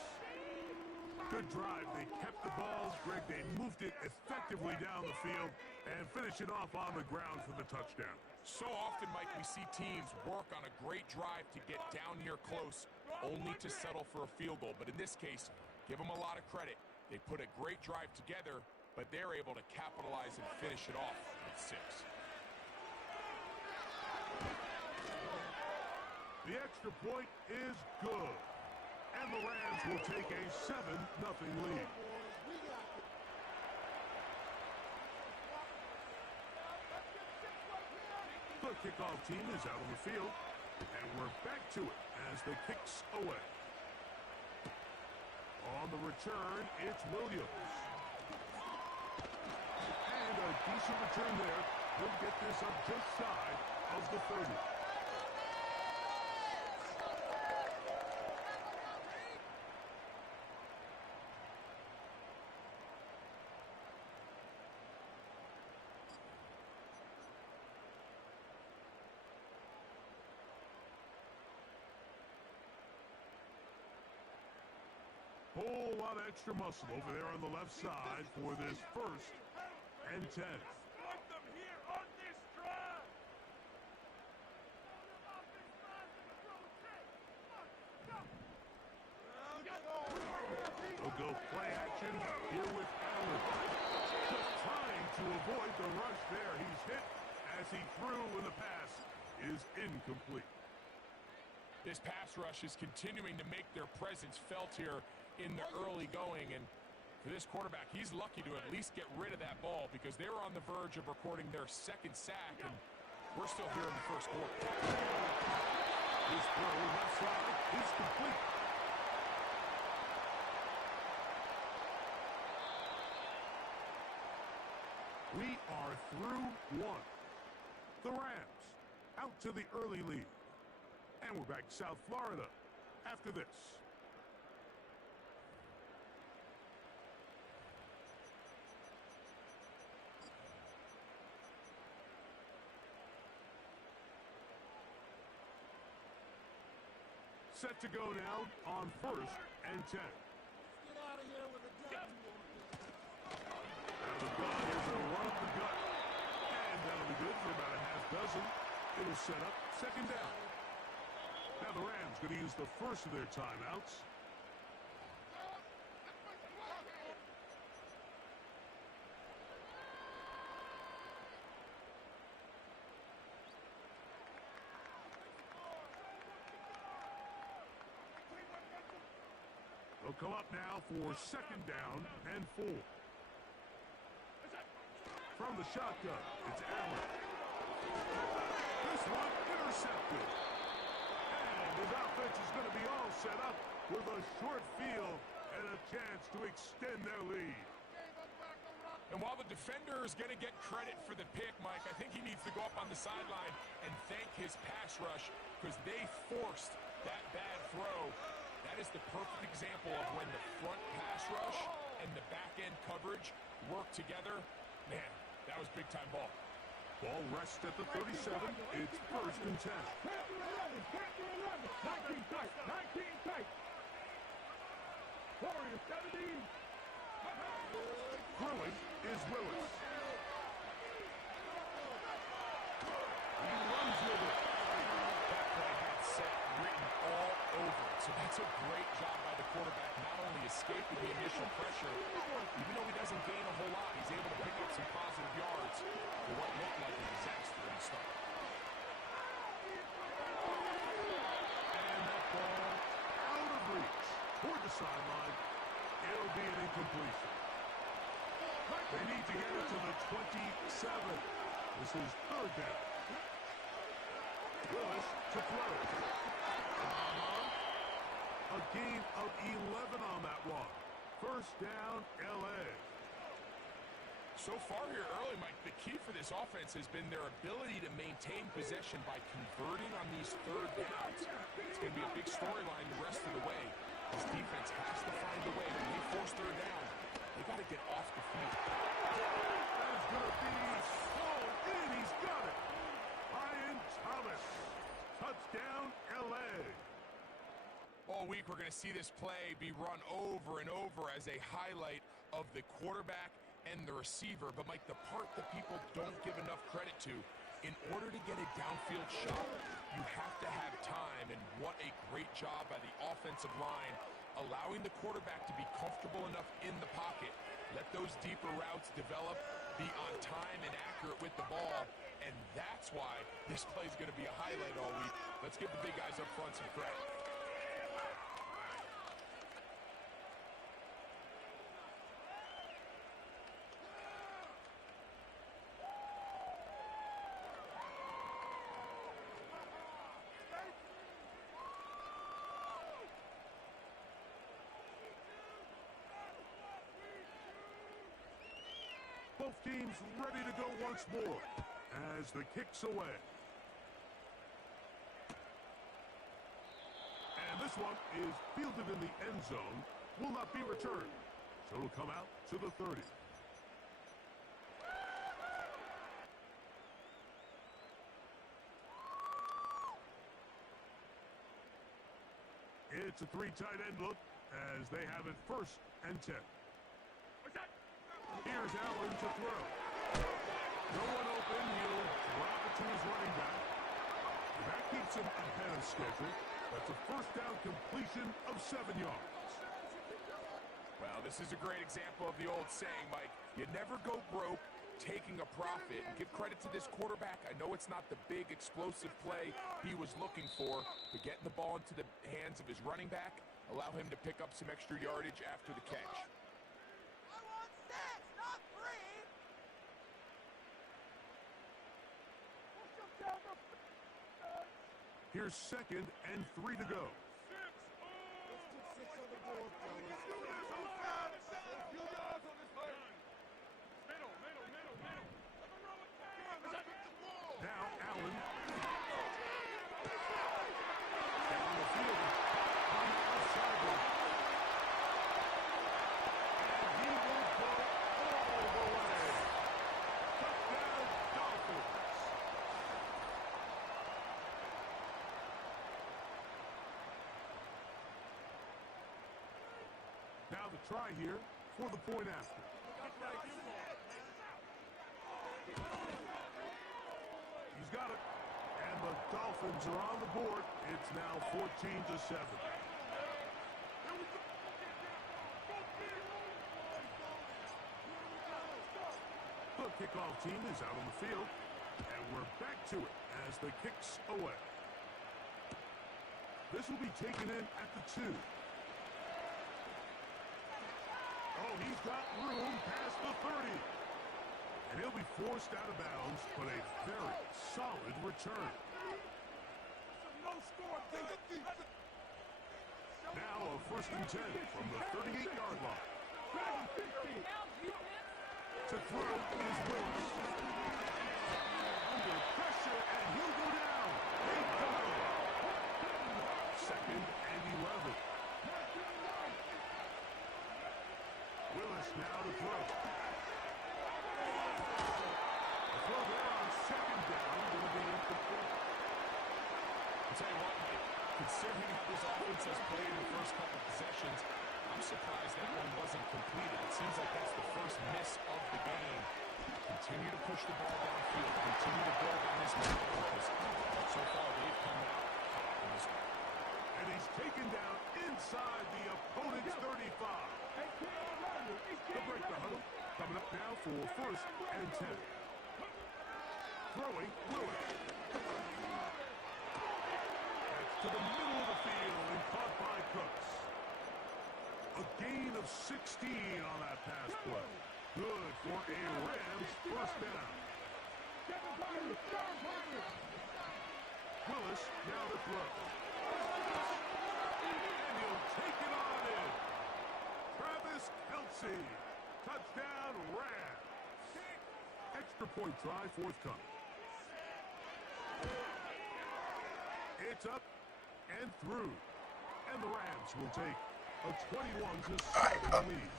Good drive. They kept the ball. Greg, they moved it effectively down the field and finish it off on the ground for the touchdown. So often, Mike, we see teams work on a great drive to get down here close, only to settle for a field goal. But in this case, give them a lot of credit. They put a great drive together, but they're able to capitalize and finish it off with 6. The extra point is good. And the Rams will take a 7-0 lead. The kickoff team is out on the field. And we're back to it as the kicks away. On the return, it's Williams. And a decent return there. He'll get this up just shy of the 30. Whole lot of extra muscle over there on the left side for this 1st and 10. They'll go play action here with Allen. Just trying to avoid the rush there. He's hit as he threw, and the pass is incomplete. This pass rush is continuing to make their presence felt here in the early going, and for this quarterback, he's lucky to at least get rid of that ball because they were on the verge of recording their 2nd sack, and we're still here in the 1st quarter. His throw left side is complete. We are through 1. The Rams out to the early lead. And we're back to South Florida after this. Set to go now on 1st and 10. Get out of here with a gun. The gun is a run up the gut. And that'll be good for about a half dozen. It'll set up 2nd down. Now the Rams going to use the first of their timeouts. They'll come up now for 2nd down and 4. From the shotgun, it's Allen. This one intercepted. And his offense is going to be all set up with a short field and a chance to extend their lead. And while the defender is going to get credit for the pick, Mike, I think he needs to go up on the sideline and thank his pass rush because they forced that bad throw. That is the perfect example of when the front pass rush and the back-end coverage work together. Man, that was big-time ball. Ball rests at the 37. It's 1st and 10. 19 tight. Warriors 17. Throwing is Willis. He runs with it. That play had set written all over it. So that's a great job by the quarterback, not only escaping the initial pressure, even though he doesn't gain a whole lot, he's able to pick up some positive yards for what looked like a disaster in the start. And that ball out of reach toward the sideline. It'll be an incompletion. They need to get it to the 27. This is 3rd down. Willis to throw. A gain of 11 on that one. 1st down, L.A. So far here early, Mike, the key for this offense has been their ability to maintain possession by converting on these third downs. It's going to be a big storyline the rest of the way. This defense has to find a way. When they force third down, they got to get off the field. That's going to be thrown in. He's got it. Ryan Thomas. Touchdown, L.A. All week, we're going to see this play be run over and over as a highlight of the quarterback and the receiver. But, Mike, the part that people don't give enough credit to, in order to get a downfield shot, you have to have time. And what a great job by the offensive line, allowing the quarterback to be comfortable enough in the pocket. Let those deeper routes develop, be on time and accurate with the ball. And that's why this play is going to be a highlight all week. Let's give the big guys up front some credit. Both teams ready to go once more as the kick's away. And this one is fielded in the end zone, will not be returned. So it'll come out to the 30. It's a three tight end look as they have it 1st and 10. Here's Allen to throw. No one open. He'll drop it to his running back. That keeps him ahead of schedule. That's a 1st down completion of 7 yards. Well, this is a great example of the old saying, Mike. You never go broke taking a profit. And give credit to this quarterback. I know it's not the big explosive play he was looking for, but getting the ball into the hands of his running back, allow him to pick up some extra yardage after the catch. Here's 2nd and 3 to go. Now Allen. Down the field. On the outside line. And he will go all the way. Touchdown, Dolphins. Now the try here for the point after. He's got it. And the Dolphins are on the board. It's now 14-7. The kickoff team is out on the field. And we're back to it as the kick's away. This will be taken in at the 2. Oh, he's got room past the 30. And he'll be forced out of bounds, but a very solid return. Now a 1st and 10 from the 38-yard line. To throw is Willis. Under pressure, and he'll go down. They got him. 2nd and 11. Willis now to throw. The throw there on 2nd down will be incomplete. I'll tell you what, Mike, considering how this offense has played in the first couple of possessions, I'm surprised that one wasn't completed. It seems like that's the first miss of the game. Continue to push the ball downfield. Continue to build on this lead, because so far they've come out hot in this one. And he's taken down inside the opponent's 35. The break the huddle. Coming up now for 1st and 10. Throwing Willis. That's to the middle of the field and caught by Cooks. A gain of 16 on that pass play. Good for a Rams 1st down. Willis now to throw. And he'll take it on in. Travis Kelce. Touchdown, Rams. Extra point try forthcoming. It's up and through. And the Rams will take a 21-7 lead.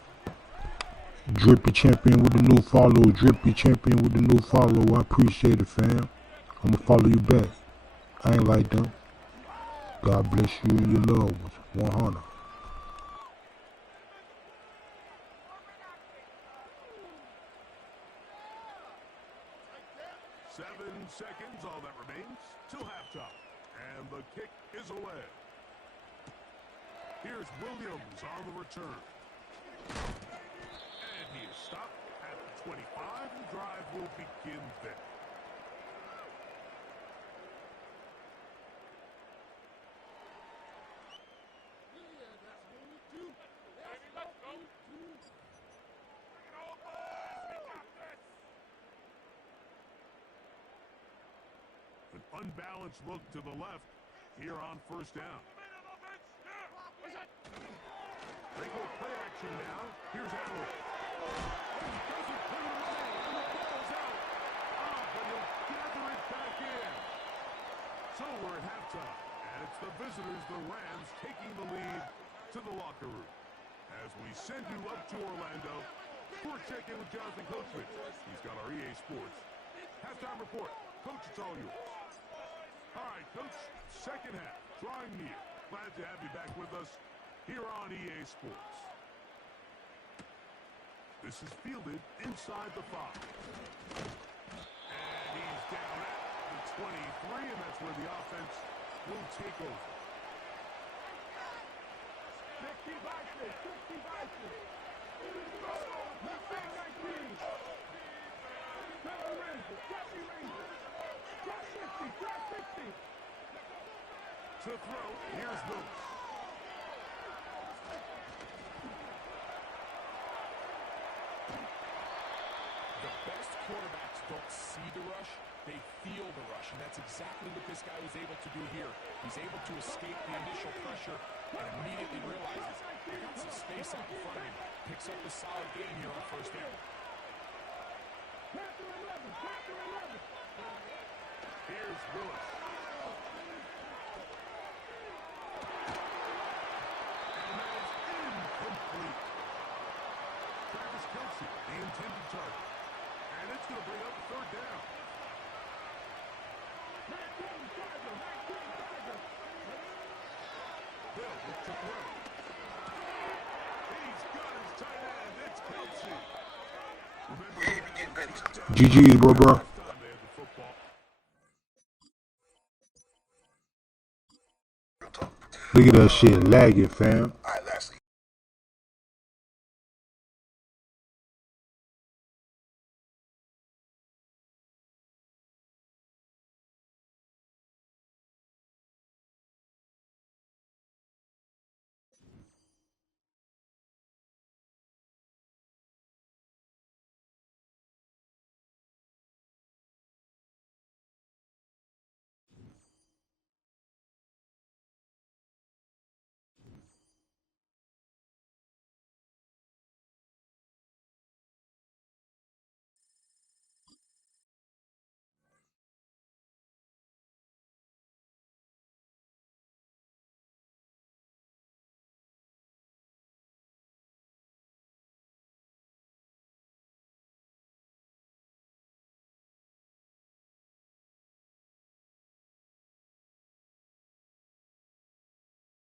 Drippy champion with the new follow. Drippy champion with the new follow. I appreciate it, fam. I'm going to follow you back. I ain't like them. God bless you and your loved ones. 100. 7 seconds, all that remains, till halftime. And the kick is away. Here's Williams on the return. And he is stopped at the 25. The drive will begin there. An unbalanced look to the left here on first down. They go play action now. Here's Allen. Doesn't put it away, and the ball's out. But he'll gather it back in. So we're at halftime, and it's the visitors, the Rams, taking the lead to the locker room. As we send you up to Orlando, we're checking with Jonathan Coachman. He's got our EA Sports halftime report. Coach, it's all yours. All right, Coach, second half, drawing near. Glad to have you back with us here on EA Sports. This is fielded inside the 5. And he's down at the 23, and that's where the offense will take over. 50 Vikings, 50 Vikings. 19. Double Rangers, Jeffy Rangers. Drop 50, drop 50. To throw, here's Lewis. The best quarterbacks don't see the rush, they feel the rush, and that's exactly what this guy was able to do here. He's able to escape the initial pressure and immediately realizes he got some space out in front of him. Picks up a solid gain here on first down. Here's Lewis. And that is incomplete. Travis Kelce, the intended target. And it's going to bring up third down. Bill looks to throw. He's got his tight end. It's Kelce. Remember, GG's, bro. Look at that shit lagging, fam.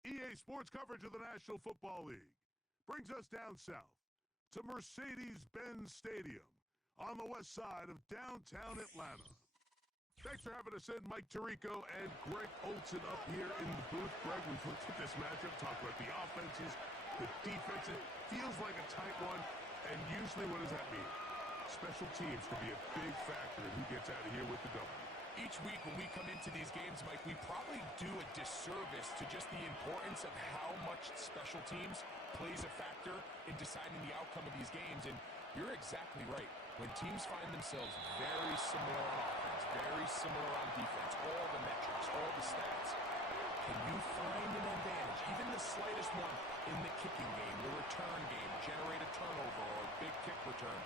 EA Sports coverage of the National Football League brings us down south to Mercedes-Benz Stadium on the west side of downtown Atlanta. Thanks for having us in, Mike Tirico and Greg Olson up here in the booth. Greg, we've looked at this matchup, talked about the offenses, the defense. It feels like a tight one, and usually what does that mean? Special teams can be a big factor in who gets out of here with the W. Each week when we come into these games, Mike, we probably do a disservice to just the importance of how much special teams plays a factor in deciding the outcome of these games. And you're exactly right. When teams find themselves very similar on offense, very similar on defense, all the metrics, all the stats, can you find an advantage, even the slightest one, in the kicking game, the return game, generate a turnover or a big kick return?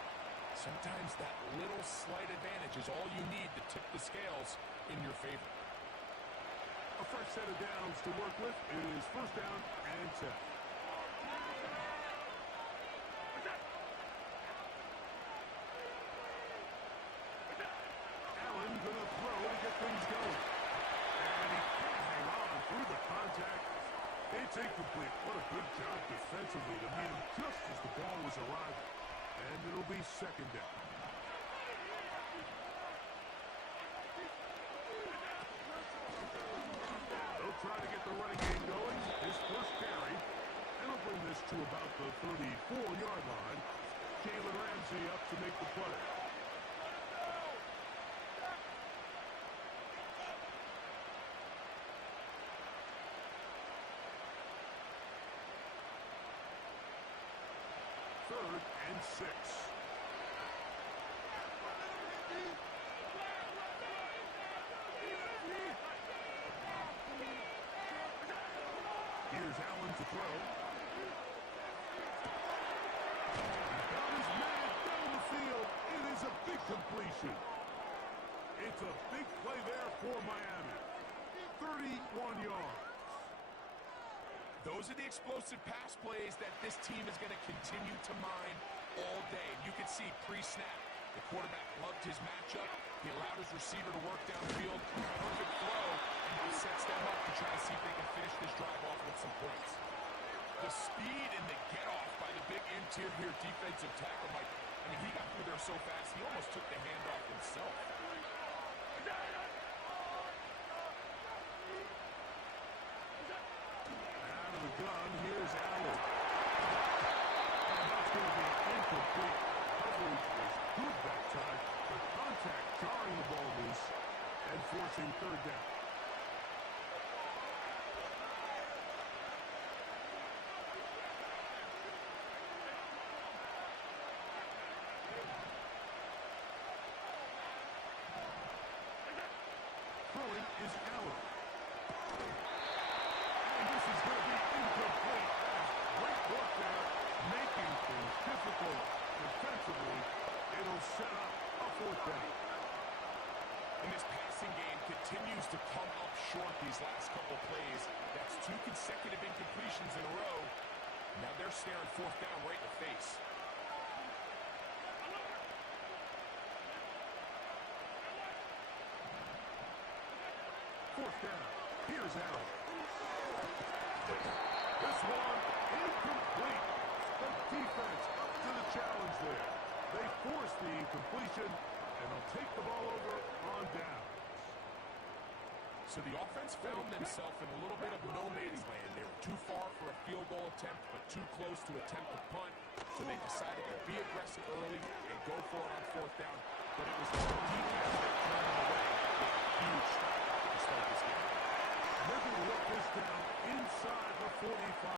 Sometimes that little slight advantage is all you need to tip the scales in your favor. A fresh set of downs to work with. It is first down and 10. Allen gonna throw to get things going. And he can't hang on through the contact. It's incomplete. What a good job defensively to meet him just as the ball was arriving. And it'll be second down. They'll try to get the running game going. His first carry. And he'll bring this to about the 34-yard line. Jalen Ramsey up to make the play. Third and 6. Here's Allen to throw. Got his man down the field. It is a big completion. It's a big play there for Miami. 31 yards. Those are the explosive pass plays that this team is going to continue to mine all day. You can see pre-snap, the quarterback loved his matchup. He allowed his receiver to work downfield. Perfect throw, and he sets them up to try to see if they can finish this drive off with some points. The speed and the get-off by the big interior defensive tackle, Mike. I mean, he got through there so fast, he almost took the handoff himself. Gun, here's Allen. And that's going to be incomplete. Coverage was good that time, but contact jarring the ball loose and forcing third down. Throwing is Allen. And this is going to be incomplete. Great work there, making things difficult defensively. It'll set up a fourth down. And this passing game continues to come up short these last couple plays. That's 2 consecutive incompletions in a row. Now they're staring fourth down right in the face. Fourth down. Here's Allen. This one incomplete. The defense up to the challenge there. They force the incompletion, and they'll take the ball over on downs. So the offense found themselves in a little bit of no man's land. They were too far for a field goal attempt, but too close to attempt a punt. So they decided to be aggressive early and go for it on fourth down.